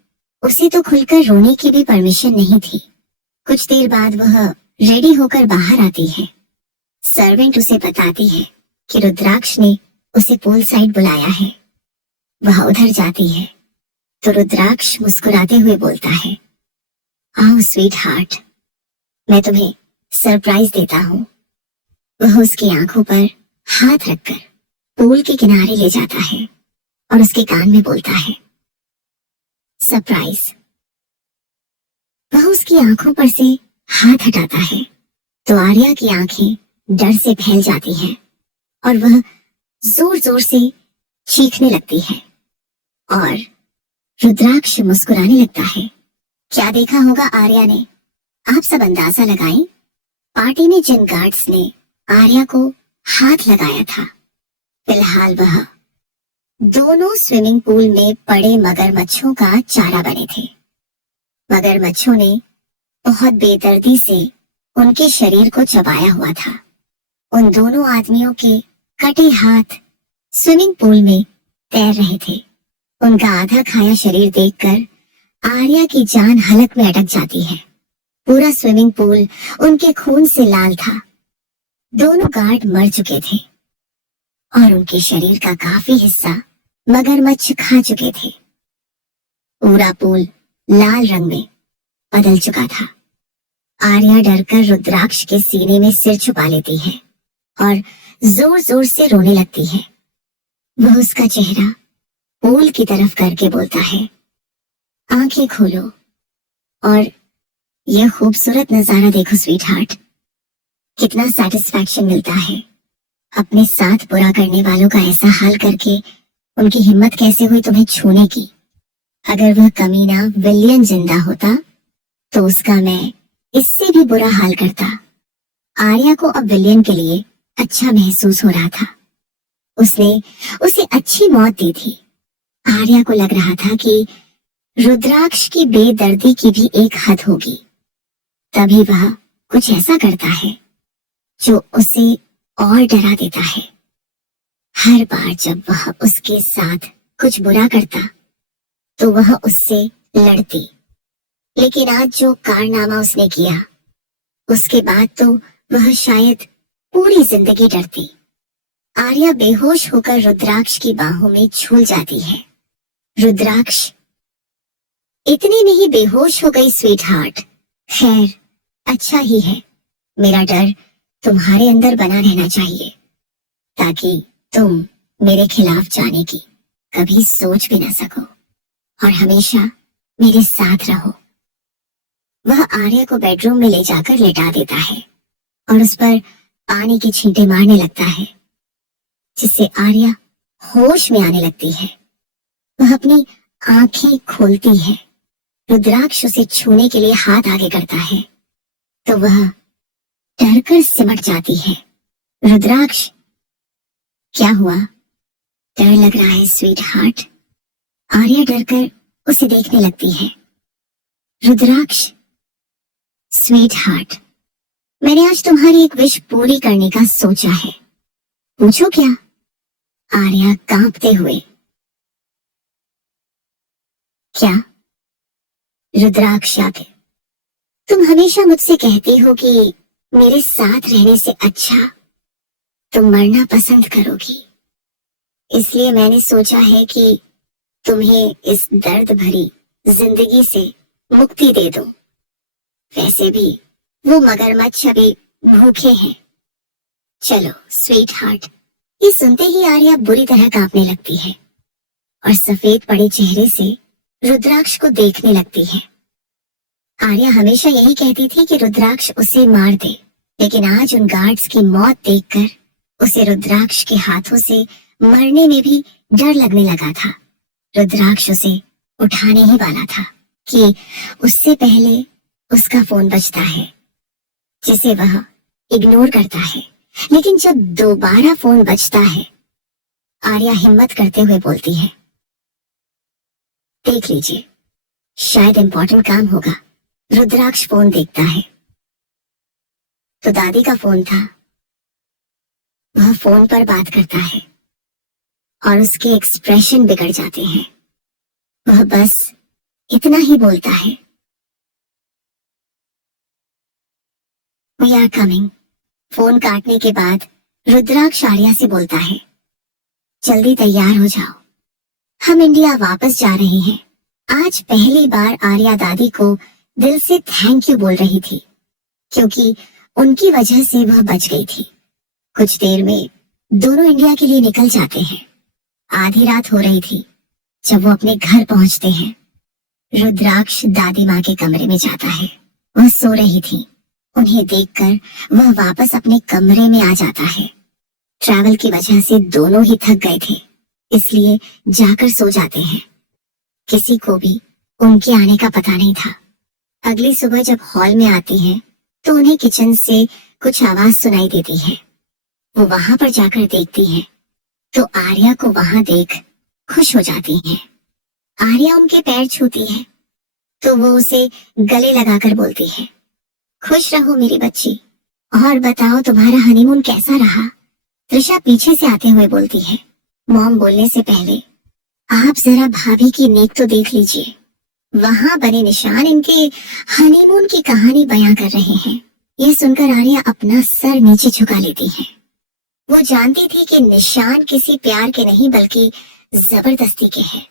उसे तो खुलकर रोने की भी परमिशन नहीं थी। कुछ देर बाद वह रेडी होकर बाहर आती है। सर्वेंट उसे बताती है कि रुद्राक्ष ने उसे पूल साइड बुलाया है। वह उधर जाती है तो रुद्राक्ष मुस्कुराते हुए बोलता है, आओ स्वीट हार्ट, मैं तुम्हें सरप्राइज देता हूँ। वह उसकी आंखों पर हाथ रखकर पूल के किनारे ले जाता है और उसके कान में बोलता है, सरप्राइज। वह उसकी आंखों पर से हाथ हटाता है तो आर्या की आंखें डर से फैल जाती हैं और वह जोर जोर से चीखने लगती है और रुद्राक्ष मुस्कुराने लगता है। क्या देखा होगा आर्या ने? आप सब अंदाजा लगाएं। पार्टी में जिन गार्ड्स ने आर्या को हाथ लगाया था, फिलहाल वह दोनों स्विमिंग पूल में पड़े मगरमच्छों का चारा बने थे। मगरमच्छों ने बहुत बेदर्दी से उनके शरीर को चबाया हुआ था। उन दोनों आदमियों के कटे हाथ स्विमिंग पूल में तैर रहे थे। उनका आधा खाया शरीर देखकर आर्या की जान हलक में अटक जाती है। पूरा स्विमिंग पूल उनके खून से लाल था। दोनों गार्ड मर चुके थे और उनके शरीर का काफी हिस्सा मगरमच्छ खा चुके थे। पूरा पूल लाल रंग में बदल चुका था। आर्या डरकर रुद्राक्ष के सीने में सिर छुपा लेती है और जोर जोर से रोने लगती है। वह उसका चेहरा पूल की तरफ करके बोलता है, आंखें खोलो और यह खूबसूरत नजारा देखो स्वीट हार्ट। कितना सेटिस्फैक्शन मिलता है अपने साथ बुरा करने वालों का ऐसा हाल करके। उनकी हिम्मत कैसे हुई तुम्हें छूने की। अगर वह कमीना विलियन जिंदा होता तो उसका मैं इससे भी बुरा हाल करता। आर्या को अब विलियन के लिए अच्छा महसूस हो रहा था। उसने उसे अच्छी मौत दी थी। आर्या को लग रहा था कि रुद्राक्ष की बेदर्दी की भी एक हद होगी, तभी वह कुछ ऐसा करता है जो उसे और डरा देता है। हर बार जब वह उसके साथ कुछ बुरा करता तो वह उससे लड़ती, लेकिन आज जो कारनामा उसने किया उसके बाद तो वह शायद पूरी जिंदगी डरती। आर्या बेहोश होकर रुद्राक्ष की बाहों में झूल जाती है। रुद्राक्ष इतने में ही बेहोश हो गई स्वीट हार्ट। खैर, अच्छा ही है। मेरा डर तुम्हारे अंदर बना रहना चाहिए ताकि तुम मेरे खिलाफ जाने की कभी सोच भी ना सको और हमेशा मेरे साथ रहो। वह आर्या को बेडरूम में ले जाकर लेटा देता है और उस पर पानी की छींटे मारने लगता है, जिससे आर्या होश में आने लगती है। वह अपनी आंखें खोलती है। रुद्राक्ष उसे छूने के लिए हाथ आगे करता है तो वह डरकर सिमट जाती है। रुद्राक्ष, क्या हुआ? डर लग रहा है स्वीट हार्ट। आर्या डरकर उसे देखने लगती है। रुद्राक्ष, स्वीट हार्ट, मैंने आज तुम्हारी एक विश पूरी करने का सोचा है। पूछो क्या? आर्या कांपते हुए। क्या? रुद्राक्ष यादव, तुम हमेशा मुझसे कहती हो कि मेरे साथ रहने से अच्छा तुम मरना पसंद करोगी, इसलिए मैंने सोचा है कि तुम्हें इस दर्द भरी जिंदगी से मुक्ति दे दूं। वैसे भी वो मगरमच्छ अभी भूखे हैं। चलो स्वीट हार्ट। ये सुनते ही आर्या बुरी तरह कांपने लगती है और सफेद पड़े चेहरे से रुद्राक्ष को देखने लगती है। आर्या हमेशा यही कहती थी कि रुद्राक्ष उसे मार दे, लेकिन आज उन गार्ड्स की मौत देखकर उसे रुद्राक्ष के हाथों से मरने में भी डर लगने लगा था। रुद्राक्ष उसे उठाने ही वाला था कि उससे पहले उसका फोन बजता है, जिसे वह इग्नोर करता है। लेकिन जब दोबारा फोन बजता है, आर्या हिम्मत करते हुए बोलती है, देख लीजिए, शायद इंपॉर्टेंट काम होगा। रुद्राक्ष फोन देखता है तो दादी का फोन था। वह फोन पर बात करता है और उसके एक्सप्रेशन बिगड़ जाते हैं। वह बस इतना ही बोलता है, वी आर कमिंग। फोन काटने के बाद रुद्राक्ष आर्या से बोलता है, जल्दी तैयार हो जाओ, हम इंडिया वापस जा रहे हैं। आज पहली बार आर्या दादी को दिल से थैंक यू बोल रही थी, क्योंकि उनकी वजह से वह बच गई थी। कुछ देर में दोनों इंडिया के लिए निकल जाते हैं। आधी रात हो रही थी जब वो अपने घर पहुंचते हैं। रुद्राक्ष दादी माँ के कमरे में जाता है। वह सो रही थी। उन्हें देखकर वह वापस अपने कमरे में आ जाता है। ट्रैवल की वजह से दोनों ही थक गए थे, इसलिए जाकर सो जाते हैं। किसी को भी उनके आने का पता नहीं था। अगली सुबह जब हॉल में आती हैं, तो उन्हें किचन से कुछ आवाज सुनाई देती है। वो वहां पर जाकर देखती हैं, तो आर्या को वहां देख खुश हो जाती हैं। आर्या उनके पैर छूती है तो वो उसे गले लगाकर बोलती है, खुश रहो मेरी बच्ची, और बताओ तुम्हारा हनीमून कैसा रहा। त्रिशा पीछे से आते हुए बोलती है, मॉम बोलने से पहले आप जरा भाभी की नेक तो देख लीजिए, वहां बने निशान इनके हनीमून की कहानी बयां कर रहे हैं। यह सुनकर आर्या अपना सर नीचे झुका लेती है। वो जानती थी कि निशान किसी प्यार के नहीं बल्कि जबरदस्ती के हैं।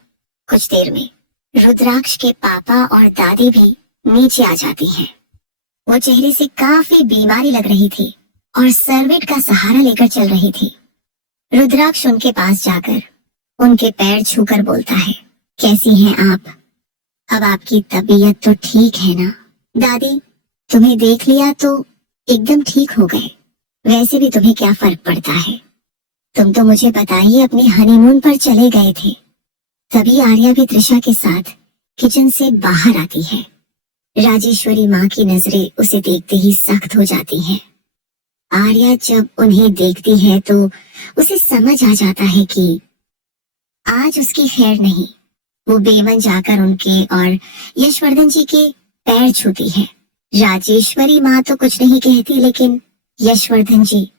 कुछ देर में रुद्राक्ष के पापा और दादी भी नीचे आ जाती हैं। वो चेहरे से काफी बीमारी लग रही थी और सर्वेंट का सहारा लेकर चल रही थी। रुद्राक्ष उनके पास जाकर उनके पैर छूकर बोलता है, कैसी हैं आप? अब आपकी तबीयत तो ठीक है ना? दादी, तुम्हें देख लिया तो एकदम ठीक हो गए। वैसे भी तुम्हें क्या फर्क पड़ता है? तुम तो मुझे बताइए अपने हनीमून पर चले गए थे। तभी आर्या भी त्रिशा के साथ किचन से बाहर आती है। राजेश्वरी माँ की नजरें उसे देखते ही सख्त हो जाती हैं। आर्या जब उन्हें देखती है तो उसे समझ आ जाता है कि आज उसकी खैर नहीं। वो बेमन जाकर उनके और यशवर्धन जी के पैर छूती है। राजेश्वरी माँ तो कुछ नहीं कहती, लेकिन यशवर्धन जी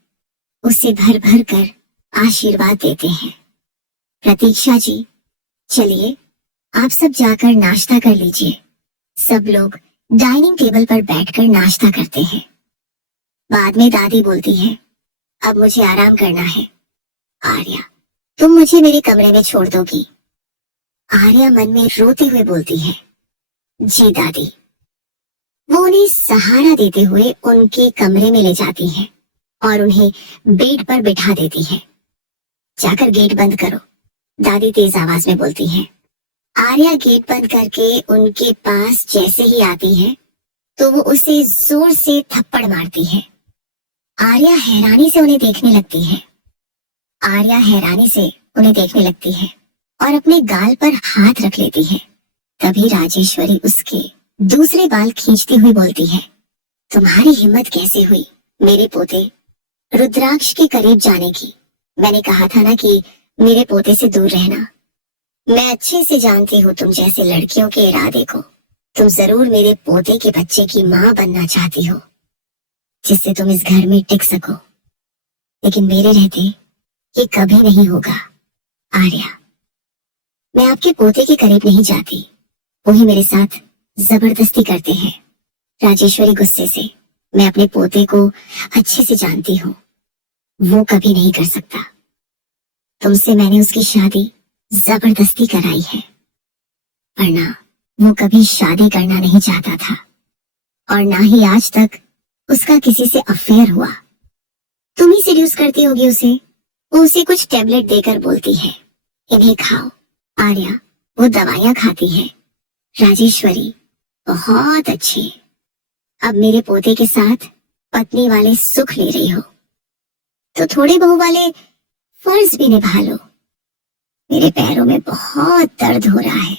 उसे भर भर कर आशीर्वाद देते हैं। प्रतीक्षा जी, चलिए आप सब जाकर नाश्ता कर लीजिए। सब लोग डाइनिंग टेबल पर बैठकर नाश्ता करते हैं। बाद में दादी बोलती है, अब मुझे आराम करना है। आर्या, तुम मुझे मेरे कमरे में छोड़ दोगी? आर्या मन में रोते हुए बोलती है, जी दादी। वो उन्हें सहारा देते हुए उनके कमरे में ले जाती है और उन्हें बेड पर बिठा देती है। जाकर गेट बंद करो, दादी तेज आवाज में बोलती है। आर्या गेट बंद करके उनके पास जैसे ही आती है तो वो उसे जोर से थप्पड़ मारती है। आर्या हैरानी से उन्हें देखने लगती है। आर्या हैरानी से उन्हें देखने लगती है और अपने गाल पर हाथ रख लेती है। तभी राजेश्वरी उसके दूसरे बाल खींचती हुई बोलती है, तुम्हारी हिम्मत कैसे हुई मेरे पोते रुद्राक्ष के करीब जाने की? मैंने कहा था ना कि मेरे पोते से दूर रहना। मैं अच्छे से जानती हूँ तुम जैसे लड़कियों के इरादे को। तुम जरूर मेरे पोते के बच्चे की माँ बनना चाहती हो, जिससे तुम इस घर में टिक सको, लेकिन मेरे रहते ये कभी नहीं होगा। आर्या, मैं आपके पोते के करीब नहीं जाती, वो ही मेरे साथ जबरदस्ती करते हैं। राजेश्वरी गुस्से से, मैं अपने पोते को अच्छे से जानती हूँ, वो कभी नहीं कर सकता। तुमसे मैंने उसकी शादी जबरदस्ती कराई है, वरना वो कभी शादी करना नहीं चाहता था और ना ही आज तक उसका किसी से अफेयर हुआ। तुम ही सीड्यूस करती होगी उसे। वो उसे कुछ टेबलेट देकर बोलती है, इन्हें खाओ। आर्या वो दवाइयां खाती है। राजेश्वरी, बहुत अच्छे, अब मेरे पोते के साथ पत्नी वाले सुख ले रही हो तो थोड़े बहू वाले फर्ज भी निभा लो। मेरे पैरों में बहुत दर्द हो रहा है,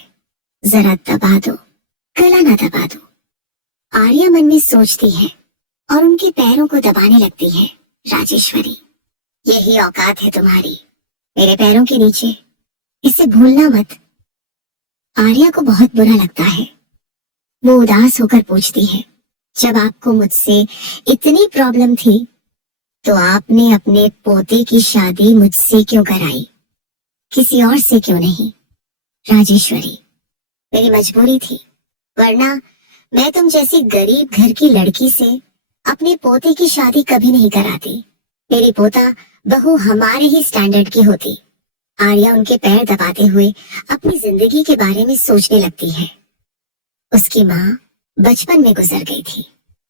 जरा दबा दो, गला ना दबा दो। आर्या मन में सोचती है और उनके पैरों को दबाने लगती है। राजेश्वरी, यही औकात है तुम्हारी मेरे पैरों के नीचे, इसे भूलना मत। आर्या को बहुत बुरा लगता है। वो उदास होकर पूछती है, जब आपको मुझसे इतनी प्रॉब्लम थी तो आपने अपने पोते की शादी मुझसे क्यों कराई, किसी और से क्यों नहीं? राजेश्वरी, मेरी मजबूरी थी, वरना मैं तुम जैसी गरीब घर की लड़की से अपने पोते की शादी कभी नहीं कराती। मेरी पोता बहू हमारे ही स्टैंडर्ड की होती। आर्या उनके पैर दबाते हुए अपनी जिंदगी के बारे में सोचने लगती है। उसकी माँ बचपन में गुजर गई थी।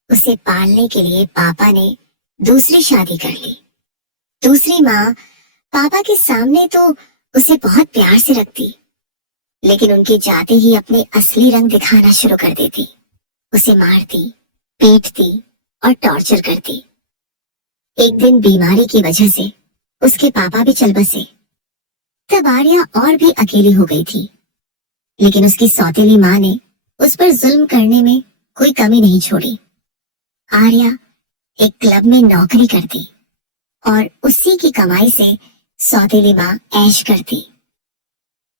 उसे पालने के लिए पापा ने दूसरी शादी कर ली। दूसरी माँ पापा के सामने तो उसे बहुत प्यार से रखती, लेकिन उनके जाते ही अपने असली रंग दिखाना शुरू कर देती। उसे मारती, पीटती और टॉर्चर करती। एक दिन बीमारी की वजह से उसके पापा भी चल बसे। तब आर्या और भी अकेली हो गई थी, लेकिन उसकी सौतेली माँ ने उस पर जुल्म करने में कोई कमी नहीं छोड़ी। आर्या एक क्लब में नौकरी करती और उसी की कमाई से सौतेली माँ ऐश करती।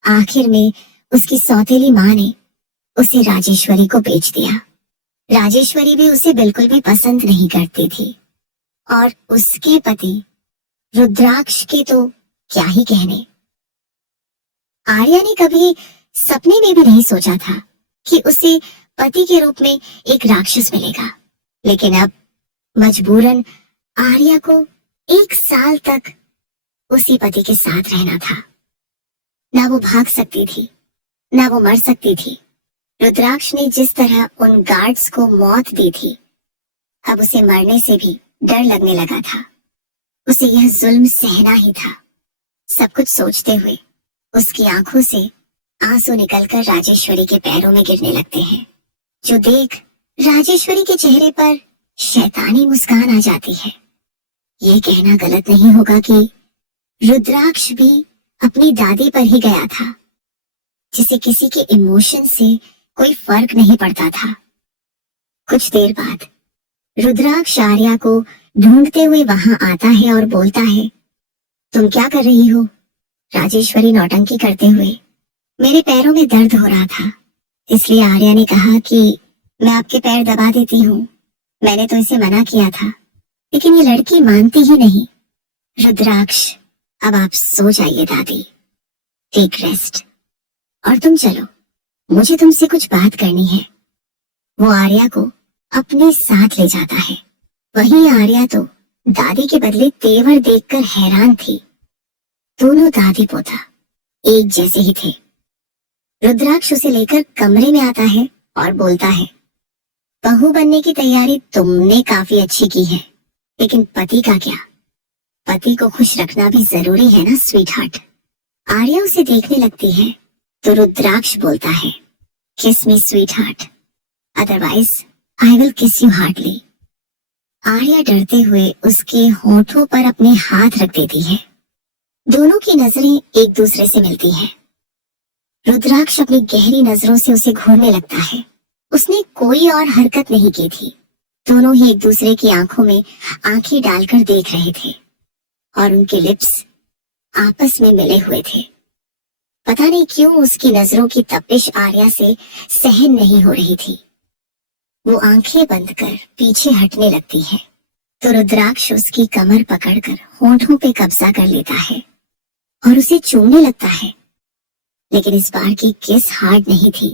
आखिर में उसकी सौतेली माँ ने उसे राजेश्वरी को बेच दिया। राजेश्वरी भी उसे बिल्कुल भी पसंद नहीं करती थी और उसके पति रुद्राक्ष के तो क्या ही कहने। आर्या ने कभी सपने में भी नहीं सोचा था कि उसे पति के रूप में एक राक्षस मिलेगा, लेकिन अब मजबूरन आर्या को 1 साल तक उसी पति के साथ रहना था। ना वो भाग सकती थी, ना वो मर सकती थी। रुद्राक्ष ने जिस तरह उन गार्ड्स को मौत दी थी, अब उसे मरने से भी डर लगने लगा था। उसे यह जुल्म सहना ही था। सब कुछ सोचते हुए उसकी आंखों से आंसू निकलकर राजेश्वरी के पैरों में गिरने लगते हैं, जो देख राजेश्वरी के चेहरे पर शैतानी मुस्कान आ जाती है। ये कहना गलत नहीं होगा कि रुद्राक्ष भी अपनी दादी पर ही गया था, जिसे किसी के इमोशन से कोई फर्क नहीं पड़ता था। कुछ देर बाद रुद्राक्ष आर्या को ढूंढते हुए वहां आता है और बोलता है, तुम क्या कर रही हो? राजेश्वरी नौटंकी करते हुए, मेरे पैरों में दर्द हो रहा था, इसलिए आर्या ने कहा कि मैं आपके पैर दबा देती हूँ। मैंने तो इसे मना किया था, लेकिन ये लड़की मानती ही नहीं। रुद्राक्ष, अब आप सो जाइए दादी, टेक रेस्ट। और तुम चलो, मुझे तुमसे कुछ बात करनी है। वो आर्या को अपने साथ ले जाता है। वहीं आर्या तो दादी के बदले तेवर देखकर हैरान थी। दोनों दादी पोता एक जैसे ही थे। रुद्राक्ष उसे लेकर कमरे में आता है और बोलता है, बहू बनने की तैयारी तुमने काफी अच्छी की है, लेकिन पति का क्या? पति को खुश रखना भी जरूरी है ना स्वीट हार्ट। आर्या उसे देखने लगती है तो रुद्राक्ष बोलता है, kiss me sweetheart, otherwise I will kiss you hardly. Arya डरते हुए उसके होठों पर अपने हाथ रख देती है। दोनों की नजरें एक दूसरे से मिलती हैं। रुद्राक्ष अपनी गहरी नजरों से उसे घूरने लगता है। उसने कोई और हरकत नहीं की थी। दोनों ही एक दूसरे की आंखों में आंखें डालकर देख रहे थे और उनके लिप्स आपस में मिले हुए थे। पता नहीं क्यों उसकी नजरों की तपिश आर्या से सहन नहीं हो रही थी। वो आंखें बंद कर पीछे हटने लगती है तो रुद्राक्ष उसकी कमर पकड़कर होठों पे कब्जा कर लेता है और उसे चूमने लगता है। लेकिन इस बार की किस हार्ड नहीं थी,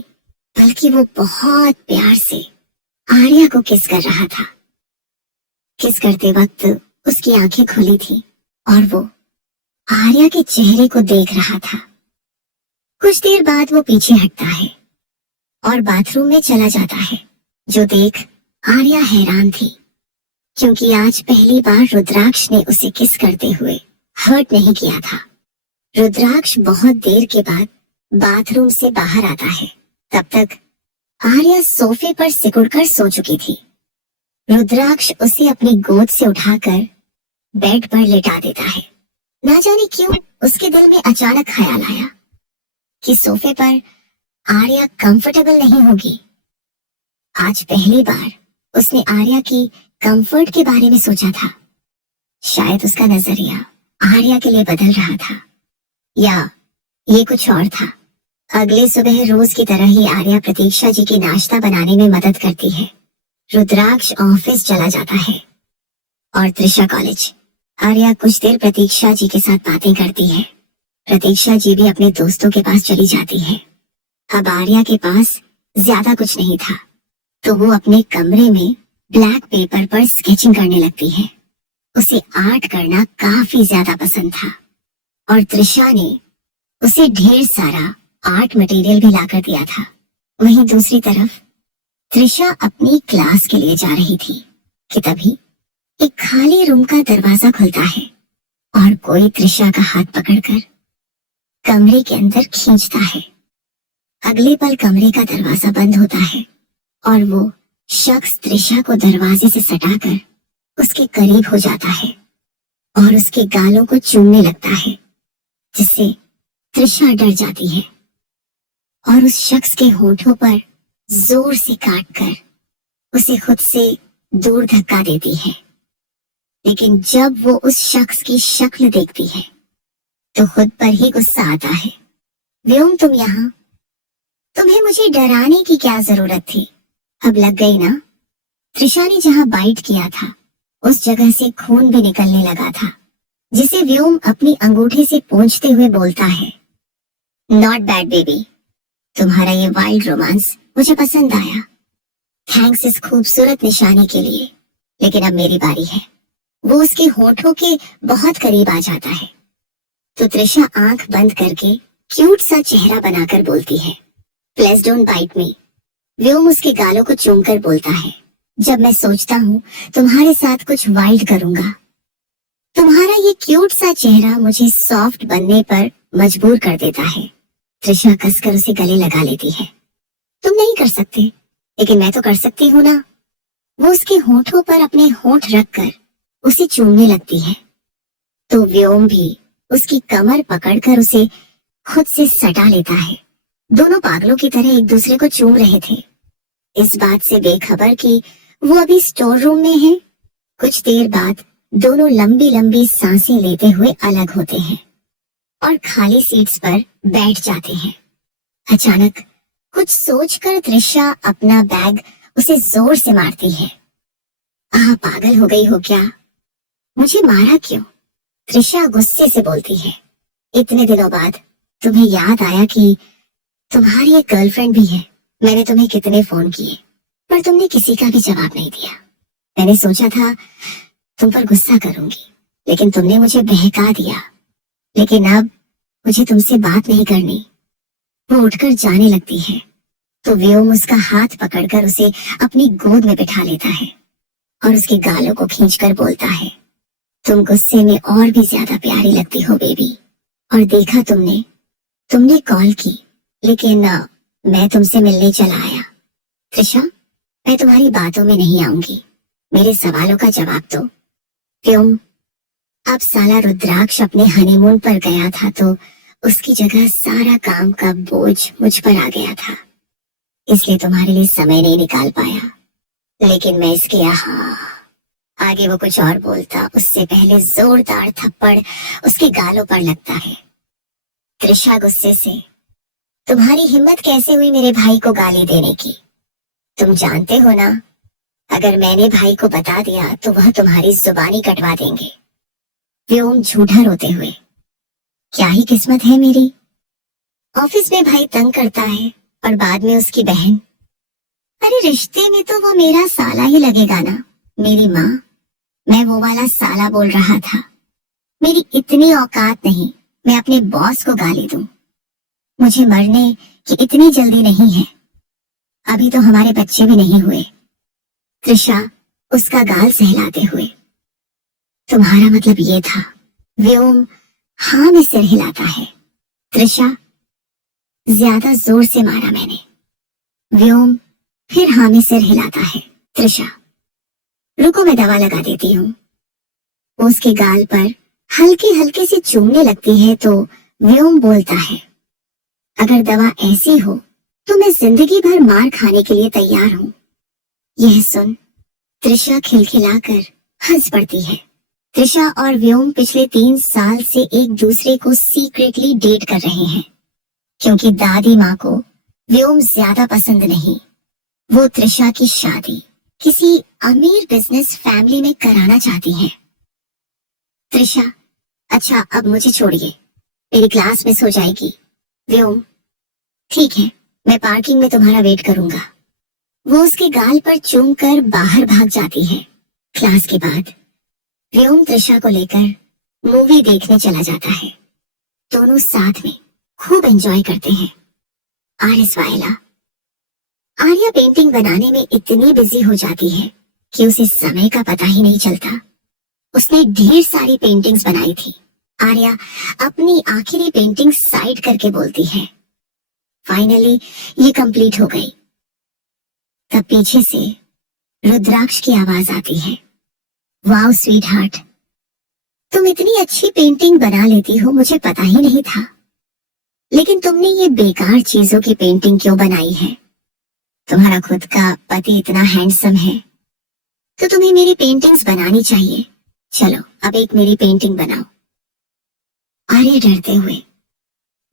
बल्कि वो बहुत प्यार से आर्या को किस कर रहा था। किस करते वक्त उसकी आंखें खुली थी और वो आर्या के चेहरे को देख रहा था। कुछ देर बाद वो पीछे हटता है और बाथरूम में चला जाता है, जो देख आर्या हैरान थी, क्योंकि आज पहली बार रुद्राक्ष ने उसे किस करते हुए हर्ट नहीं किया था। रुद्राक्ष बहुत देर के बाद बाथरूम से बाहर आता है। तब तक आर्या सोफे पर सिकुड़कर सो चुकी थी। रुद्राक्ष उसे अपनी गोद से उठाकर बेड पर लेटा देता है। ना जाने क्यों उसके दिल में अचानक ख्याल आया कि सोफे पर आर्या कंफर्टेबल नहीं होगी। आज पहली बार उसने आर्या की कंफर्ट के बारे में सोचा था। शायद उसका नजरिया आर्या के लिए बदल रहा था, या ये कुछ और था। अगले सुबह रोज की तरह ही आर्या प्रतीक्षा जी की नाश्ता बनाने में मदद करती है। रुद्राक्ष ऑफिस चला जाता है और त्रिशा कॉलेज। आर्या कुछ देर प्रतीक्षा जी के साथ बातें करती है। प्रतीक्षा जी भी अपने दोस्तों के पास चली जाती है। अब आर्या के पास ज्यादा कुछ नहीं था, तो वो अपने कमरे में ब्लैक पेपर पर स्केचिंग करने लगती है। उसे आर्ट करना काफी ज्यादा पसंद था और त्रिशा ने उसे ढेर सारा आर्ट मटेरियल भी लाकर दिया था। वहीं दूसरी तरफ त्रिशा अपनी क्लास के लिए जा रही थी कि तभी एक खाली रूम का दरवाजा खुलता है और कोई त्रिशा का हाथ पकड़कर कमरे के अंदर खींचता है। अगले पल कमरे का दरवाजा बंद होता है और वो शख्स त्रिशा को दरवाजे से सटाकर उसके करीब हो जाता है और उसके गालों को चूमने लगता है, जिससे त्रिशा डर जाती है और उस शख्स के होठों पर जोर से काटकर उसे खुद से दूर धक्का देती है। लेकिन जब वो उस शख्स की शक्ल देखती है तो खुद पर ही गुस्सा आता है व्योम तुम यहाँ? तुम्हें मुझे डराने की क्या जरूरत थी? अब लग गई ना? त्रिशा ने जहाँ बाइट किया था उस जगह से खून भी निकलने लगा था, जिसे व्योम अपनी अंगूठे से पोंछते हुए बोलता है, नॉट बैड बेबी, तुम्हारा ये वाइल्ड रोमांस मुझे पसंद आया। थैंक्स इस खूबसूरत निशाने के लिए, लेकिन अब मेरी बारी है। वो उसके होठों के बहुत करीब आ जाता है तो त्रिशा आंख बंद करके क्यूट सा चेहरा बनाकर बोलती है, प्लीज डोंट बाइट मी। व्योम उसके गालों को चूमकर बोलता है, जब मैं सोचता हूँ तुम्हारे साथ कुछ वाइल्ड करूंगा। तुम्हारा ये क्यूट सा चेहरा मुझे सॉफ्ट बनने पर मजबूर कर देता है। त्रिशा कसकर उसे गले लगा लेती है। तुम नहीं कर सकते, लेकिन मैं तो कर सकती हूँ ना। वो उसके होठों पर अपने होठ रखकर उसे चूमने लगती है तो व्योम भी उसकी कमर पकड़कर उसे खुद से सटा लेता है। दोनों पागलों की तरह एक दूसरे को चूम रहे थे, इस बात से बेखबर कि वो अभी स्टोर रूम में है। कुछ देर बाद दोनों लंबी लंबी सांसें लेते हुए अलग होते हैं और खाली सीट्स पर बैठ जाते हैं। अचानक कुछ सोचकर त्रिशा अपना बैग उसे जोर से मारती है। पागल हो गई हो क्या? मुझे मारा क्यों? त्रिशा गुस्से से बोलती है। इतने दिनों बाद तुम्हें याद आया कि तुम्हारी एक गर्लफ्रेंड भी है। मैंने तुम्हें कितने फोन किए पर तुमने किसी का भी जवाब नहीं दिया। मैंने सोचा था तुम पर गुस्सा करूंगी, लेकिन तुमने मुझे बहका दिया। लेकिन अब मुझे तुमसे बात नहीं करनी। वो उठकर जाने लगती है तो व्योम उसका हाथ पकड़कर उसे अपनी गोद में बिठा लेता है और उसके गालों को खींचकर बोलता है, तुम गुस्से में और भी ज्यादा प्यारी लगती हो बेबी। और देखा तुमने कॉल की, लेकिन मैं तुमसे मिलने चला आया। त्रिशा, मैं तुम्हारी बातों में नहीं आऊंगी, मेरे सवालों का जवाब दो। क्यों? अब साला रुद्राक्ष अपने हनीमून पर गया था तो उसकी जगह सारा काम का बोझ मुझ पर आ गया था, इसलिए तुम्हारे लिए समय नहीं निकाल पाया। लेकिन मैं इसके यहाँ। आगे वो कुछ और बोलता उससे पहले जोरदार थप्पड़ उसके गालों पर लगता है। त्रिशा गुस्से से, तुम्हारी हिम्मत कैसे हुई मेरे भाई को गाली देने की? तुम जानते हो ना, अगर मैंने भाई को बता दिया तो वह तुम्हारी जुबानी कटवा देंगे। व्योम झूठा रोते हुए, क्या ही किस्मत है मेरी। ऑफिस में भाई तंग करता है और बाद में उसकी बहन। अरे रिश्ते में तो वो मेरा साला ही लगेगा ना, मेरी माँ। मैं वो वाला साला बोल रहा था। मेरी इतनी औकात नहीं मैं अपने बॉस को गाली दूं। मुझे मरने की इतनी जल्दी नहीं है, अभी तो हमारे बच्चे भी नहीं हुए। त्रिशा उसका गाल सहलाते हुए, तुम्हारा मतलब ये था? व्योम हाँ में सिर हिलाता है। त्रिशा, ज्यादा जोर से मारा मैंने। व्योम फिर हाँ में सिर हिलाता है। त्रिशा, रुको मैं दवा लगा देती हूँ। उसके गाल पर हल्के हल्के से चूमने लगती है तो व्योम बोलता है, अगर दवा ऐसी हो तो मैं जिंदगी भर मार खाने के लिए तैयार हूँ। यह सुन त्रिशा खिलखिलाकर हंस पड़ती है। त्रिशा और व्योम पिछले 3 साल से एक दूसरे को सीक्रेटली डेट कर रहे हैं, क्योंकि दादी माँ को व्योम ज्यादा पसंद नहीं। वो त्रिशा की शादी किसी अमीर बिजनेस फैमिली में कराना चाहती है। त्रिशा, अच्छा अब मुझे छोड़िए, मेरी क्लास मिस हो जाएगी। व्योम, ठीक है, मैं पार्किंग में तुम्हारा वेट करूंगा। वो उसके गाल पर चूम कर बाहर भाग जाती है। क्लास के बाद व्योम त्रिशा को लेकर मूवी देखने चला जाता है। दोनों साथ में खूब एंजॉय करते हैं। आरएस वायला। आर्या पेंटिंग बनाने में इतनी बिजी हो जाती है कि उसे समय का पता ही नहीं चलता। उसने ढेर सारी पेंटिंग्स बनाई थी। आर्या अपनी आखिरी पेंटिंग साइड करके बोलती है, फाइनली ये कंप्लीट हो गई। तब पीछे से रुद्राक्ष की आवाज आती है, वाओ स्वीट हार्ट, तुम इतनी अच्छी पेंटिंग बना लेती हो मुझे पता ही नहीं था। लेकिन तुमने ये बेकार चीजों की पेंटिंग क्यों बनाई है? तुम्हारा खुद का पति इतना हैंडसम है तो तुम्हें मेरी पेंटिंग्स बनानी चाहिए। चलो अब एक मेरी पेंटिंग बनाओ। आर्य डरते हुए,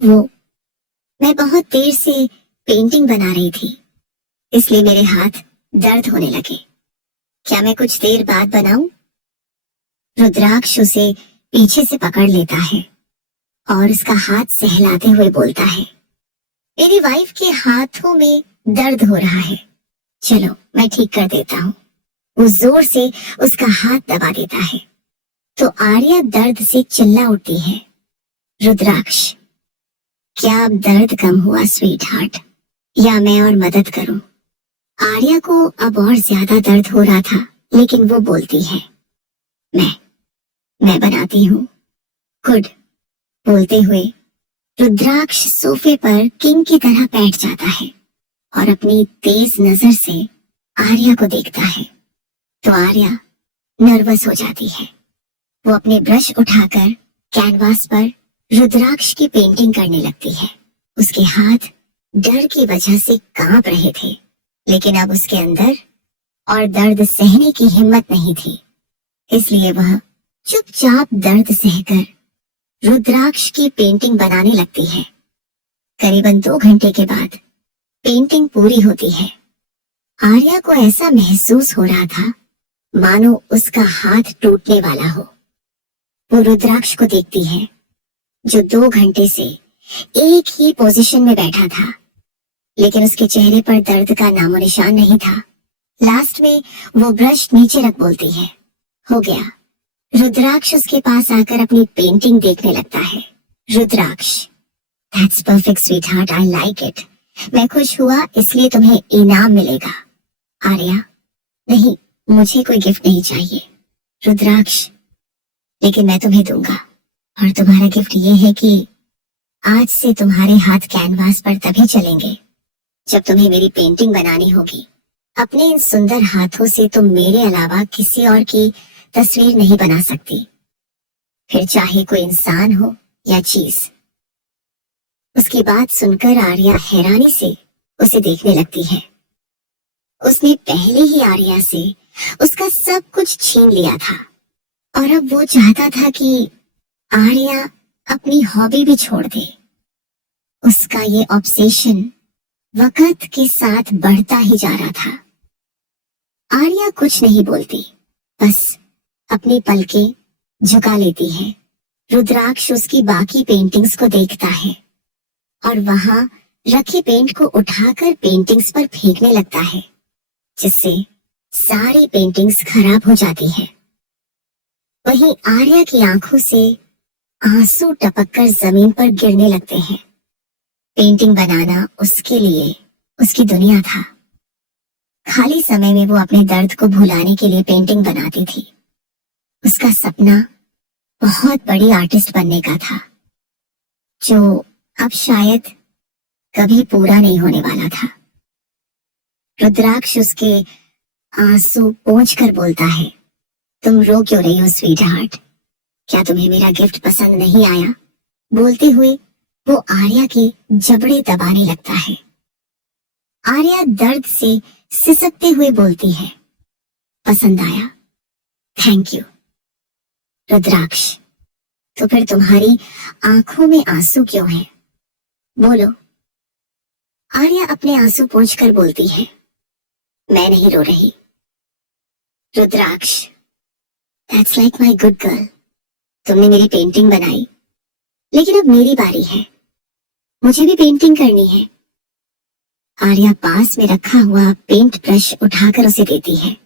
वो मैं बहुत देर से पेंटिंग बना रही थी, इसलिए मेरे हाथ दर्द होने लगे। क्या मैं कुछ देर बाद बनाऊं? रुद्राक्ष उसे पीछे से पकड़ लेता है और उसका हाथ सहलाते हुए बोलता है, मेरी वाइफ के हाथों में दर्द हो रहा है, चलो मैं ठीक कर देता हूँ। वो जोर से उसका हाथ दबा देता है तो आर्या दर्द से चिल्ला उठती है, रुद्राक्ष, क्या अब दर्द कम हुआ स्वीट हार्ट, या मैं और मदद करूं? आर्या को अब और ज्यादा दर्द हो रहा था, लेकिन वो बोलती है, मैं बनाती हूँ। गुड। बोलते हुए रुद्राक्ष सोफे पर किंग की तरह बैठ जाता है और अपनी तेज नजर से आर्या को देखता है तो आर्या नर्वस हो जाती है। वो अपने ब्रश उठाकर कैनवास पर रुद्राक्ष की पेंटिंग करने लगती है। उसके हाथ डर की वजह से कांप रहे थे, लेकिन अब उसके अंदर और दर्द सहने की हिम्मत नहीं थी, इसलिए वह चुपचाप दर्द सहकर रुद्राक्ष की पेंटिंग बनाने लगती है। करीबन 2 घंटे के बाद पेंटिंग पूरी होती है। आर्या को ऐसा महसूस हो रहा था मानो उसका हाथ टूटने वाला हो। वो रुद्राक्ष को देखती है जो 2 घंटे से एक ही पोजीशन में बैठा था, लेकिन उसके चेहरे पर दर्द का नामो निशान नहीं था। लास्ट में वो ब्रश नीचे रख बोलती है, हो गया। रुद्राक्ष उसके पास आकर अपनी पेंटिंग देखने लगता है। Rudraksh, that's perfect sweetheart, I like it. मैं खुश हुआ इसलिए तुम्हें इनाम मिलेगा। आर्या, नहीं, मुझे कोई गिफ्ट नहीं चाहिए। रुद्राक्ष, लेकिन मैं तुम्हें दूंगा, और तुम्हारा गिफ्ट ये है कि आज से तुम्हारे हाथ कैनवास पर तभी चलेंगे जब तुम्हें मेरी पेंटिंग बनानी होगी। अपने इन सुंदर हाथों से तुम मेरे अलावा किसी और की तस्वीर नहीं बना सकती, फिर चाहे कोई इंसान हो या चीज। उसकी बात सुनकर आर्या हैरानी से उसे देखने लगती है। उसने पहले ही आर्या से उसका सब कुछ छीन लिया था और अब वो चाहता था कि आर्या अपनी हॉबी भी छोड़ दे। उसका ये ऑब्सेशन वक्त के साथ बढ़ता ही जा रहा था। आर्या कुछ नहीं बोलती, बस अपनी पलकें झुका लेती है। रुद्राक्ष उसकी बाकी पेंटिंग्स को देखता है और वहां रखी पेंट को उठाकर पेंटिंग्स पर फेंकने लगता है, जिससे सारी पेंटिंग्स खराब हो जाती है। वहीं आर्या की आंखों से आंसू टपककर जमीन पर गिरने लगते हैं। पेंटिंग बनाना उसके लिए उसकी दुनिया था। खाली समय में वो अपने दर्द को भुलाने के लिए पेंटिंग बनाती थी। उसका सपना बहुत बड़ी आर्टिस्ट बनने का था, जो अब शायद कभी पूरा नहीं होने वाला था। रुद्राक्ष उसके आंसू पोंछकर बोलता है, तुम रो क्यों रही हो स्वीट हार्ट? क्या तुम्हें मेरा गिफ्ट पसंद नहीं आया? बोलते हुए वो आर्या के जबड़े दबाने लगता है। आर्या दर्द से सिसकते हुए बोलती है, पसंद आया, थैंक यू। रुद्राक्ष, तो फिर तुम्हारी आंखों में आंसू क्यों है? बोलो। आर्या अपने आंसू पोंछकर बोलती है, मैं नहीं रो रही। Rudraksh, that's like my good girl. तुमने मेरी पेंटिंग बनाई, लेकिन अब मेरी बारी है, मुझे भी पेंटिंग करनी है। आर्या पास में रखा हुआ पेंट ब्रश उठाकर उसे देती है।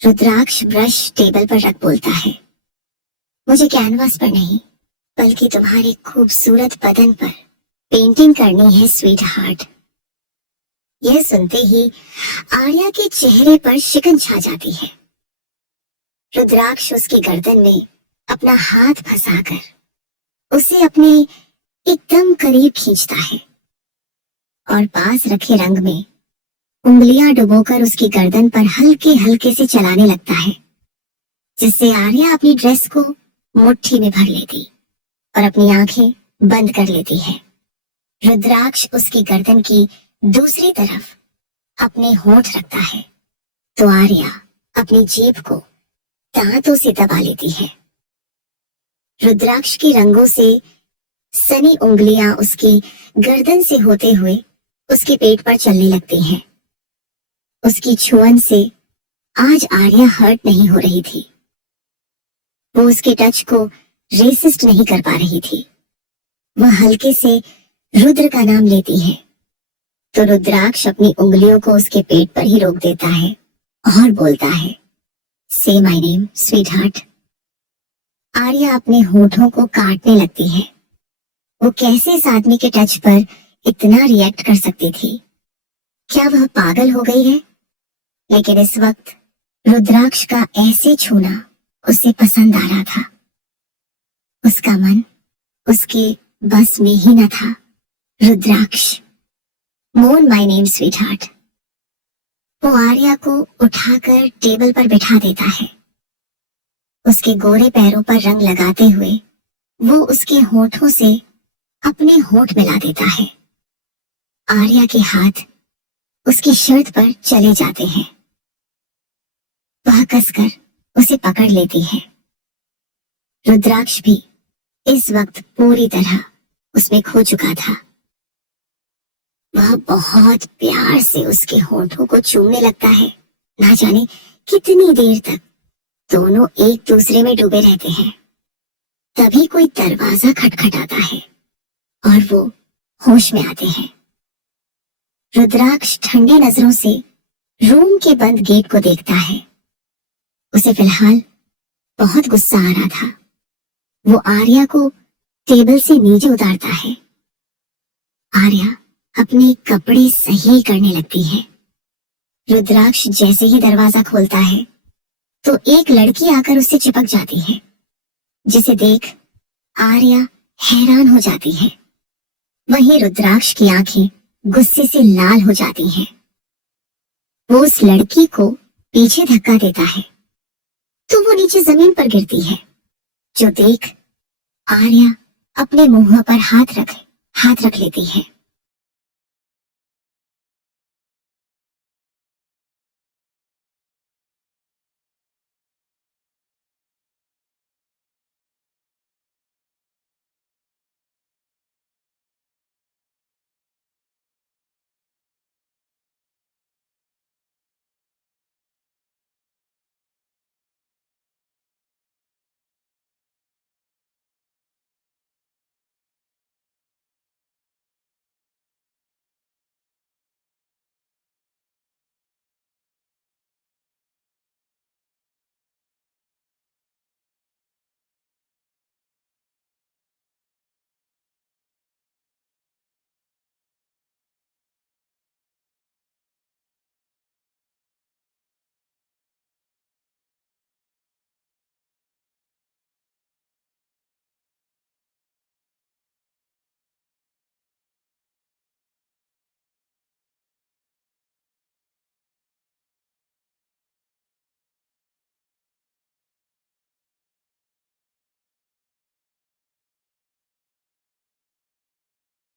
रुद्राक्ष ब्रश टेबल पर रख बोलता है, मुझे कैनवास पर नहीं, बल्कि तुम्हारे खूबसूरत बदन पर पेंटिंग करनी है स्वीट हार्ट। यह सुनते ही आर्या के चेहरे पर शिकन छा जाती है। रुद्राक्ष उसकी गर्दन में अपना हाथ फंसाकर उसे अपने एकदम करीब खींचता है और पास रखे रंग में उंगलियां डुबोकर उसकी गर्दन पर हल्के हल्के से चलाने लगता है, जिससे आर्या अपनी ड्रेस को मुट्ठी में भर लेती और अपनी आंखें बंद कर लेती है। रुद्राक्ष उसकी गर्दन की दूसरी तरफ अपने होंठ रखता है तो आर्या अपनी जीभ को दांतों से दबा लेती है। रुद्राक्ष के रंगों से सनी उंगलियां उसकी गर्दन से होते हुए उसके पेट पर चलने लगती हैं। उसकी छुअन से आज आर्या हर्ट नहीं हो रही थी। वो उसके टच को रेसिस्ट नहीं कर पा रही थी। वह हल्के से रुद्र का नाम लेती है तो रुद्राक्ष अपनी उंगलियों को उसके पेट पर ही रोक देता है और बोलता है, से my name sweet heart. Arya अपने होठों को काटने लगती है। वो कैसे इस आदमी के टच पर इतना रिएक्ट कर सकती थी? क्या वह पागल हो गई है? लेकिन इस वक्त रुद्राक्ष का ऐसे छूना उसे पसंद आ रहा था। उसका मन उसके बस में ही न था। रुद्राक्ष, मोन माय नेम स्वीट हार्ट। वो आर्या को उठाकर टेबल पर बिठा देता है। उसके गोरे पैरों पर रंग लगाते हुए वो उसके होठों से अपने होठ मिला देता है। आर्या के हाथ उसकी शर्ट पर चले जाते हैं। वह कसकर उसे पकड़ लेती है। रुद्राक्ष भी इस वक्त पूरी तरह उसमें खो चुका था। वह बहुत प्यार से उसके होठों को चूमने लगता है। ना जाने कितनी देर तक दोनों एक दूसरे में डूबे रहते हैं। तभी कोई दरवाजा खटखटाता है और वो होश में आते हैं। रुद्राक्ष ठंडी नजरों से रूम के बंद गेट को देखता है। उसे फिलहाल बहुत गुस्सा आ रहा था। वो आर्या को टेबल से नीचे उतारता है। आर्या अपने कपड़े सही करने लगती है। रुद्राक्ष जैसे ही दरवाजा खोलता है तो एक लड़की आकर उससे चिपक जाती है, जिसे देख आर्या हैरान हो जाती है। वहीं रुद्राक्ष की आंखें गुस्से से लाल हो जाती हैं। वो उस लड़की को पीछे धक्का देता है तो वो नीचे जमीन पर गिरती है, जो देख आर्या अपने मुंह पर हाथ रख लेती है।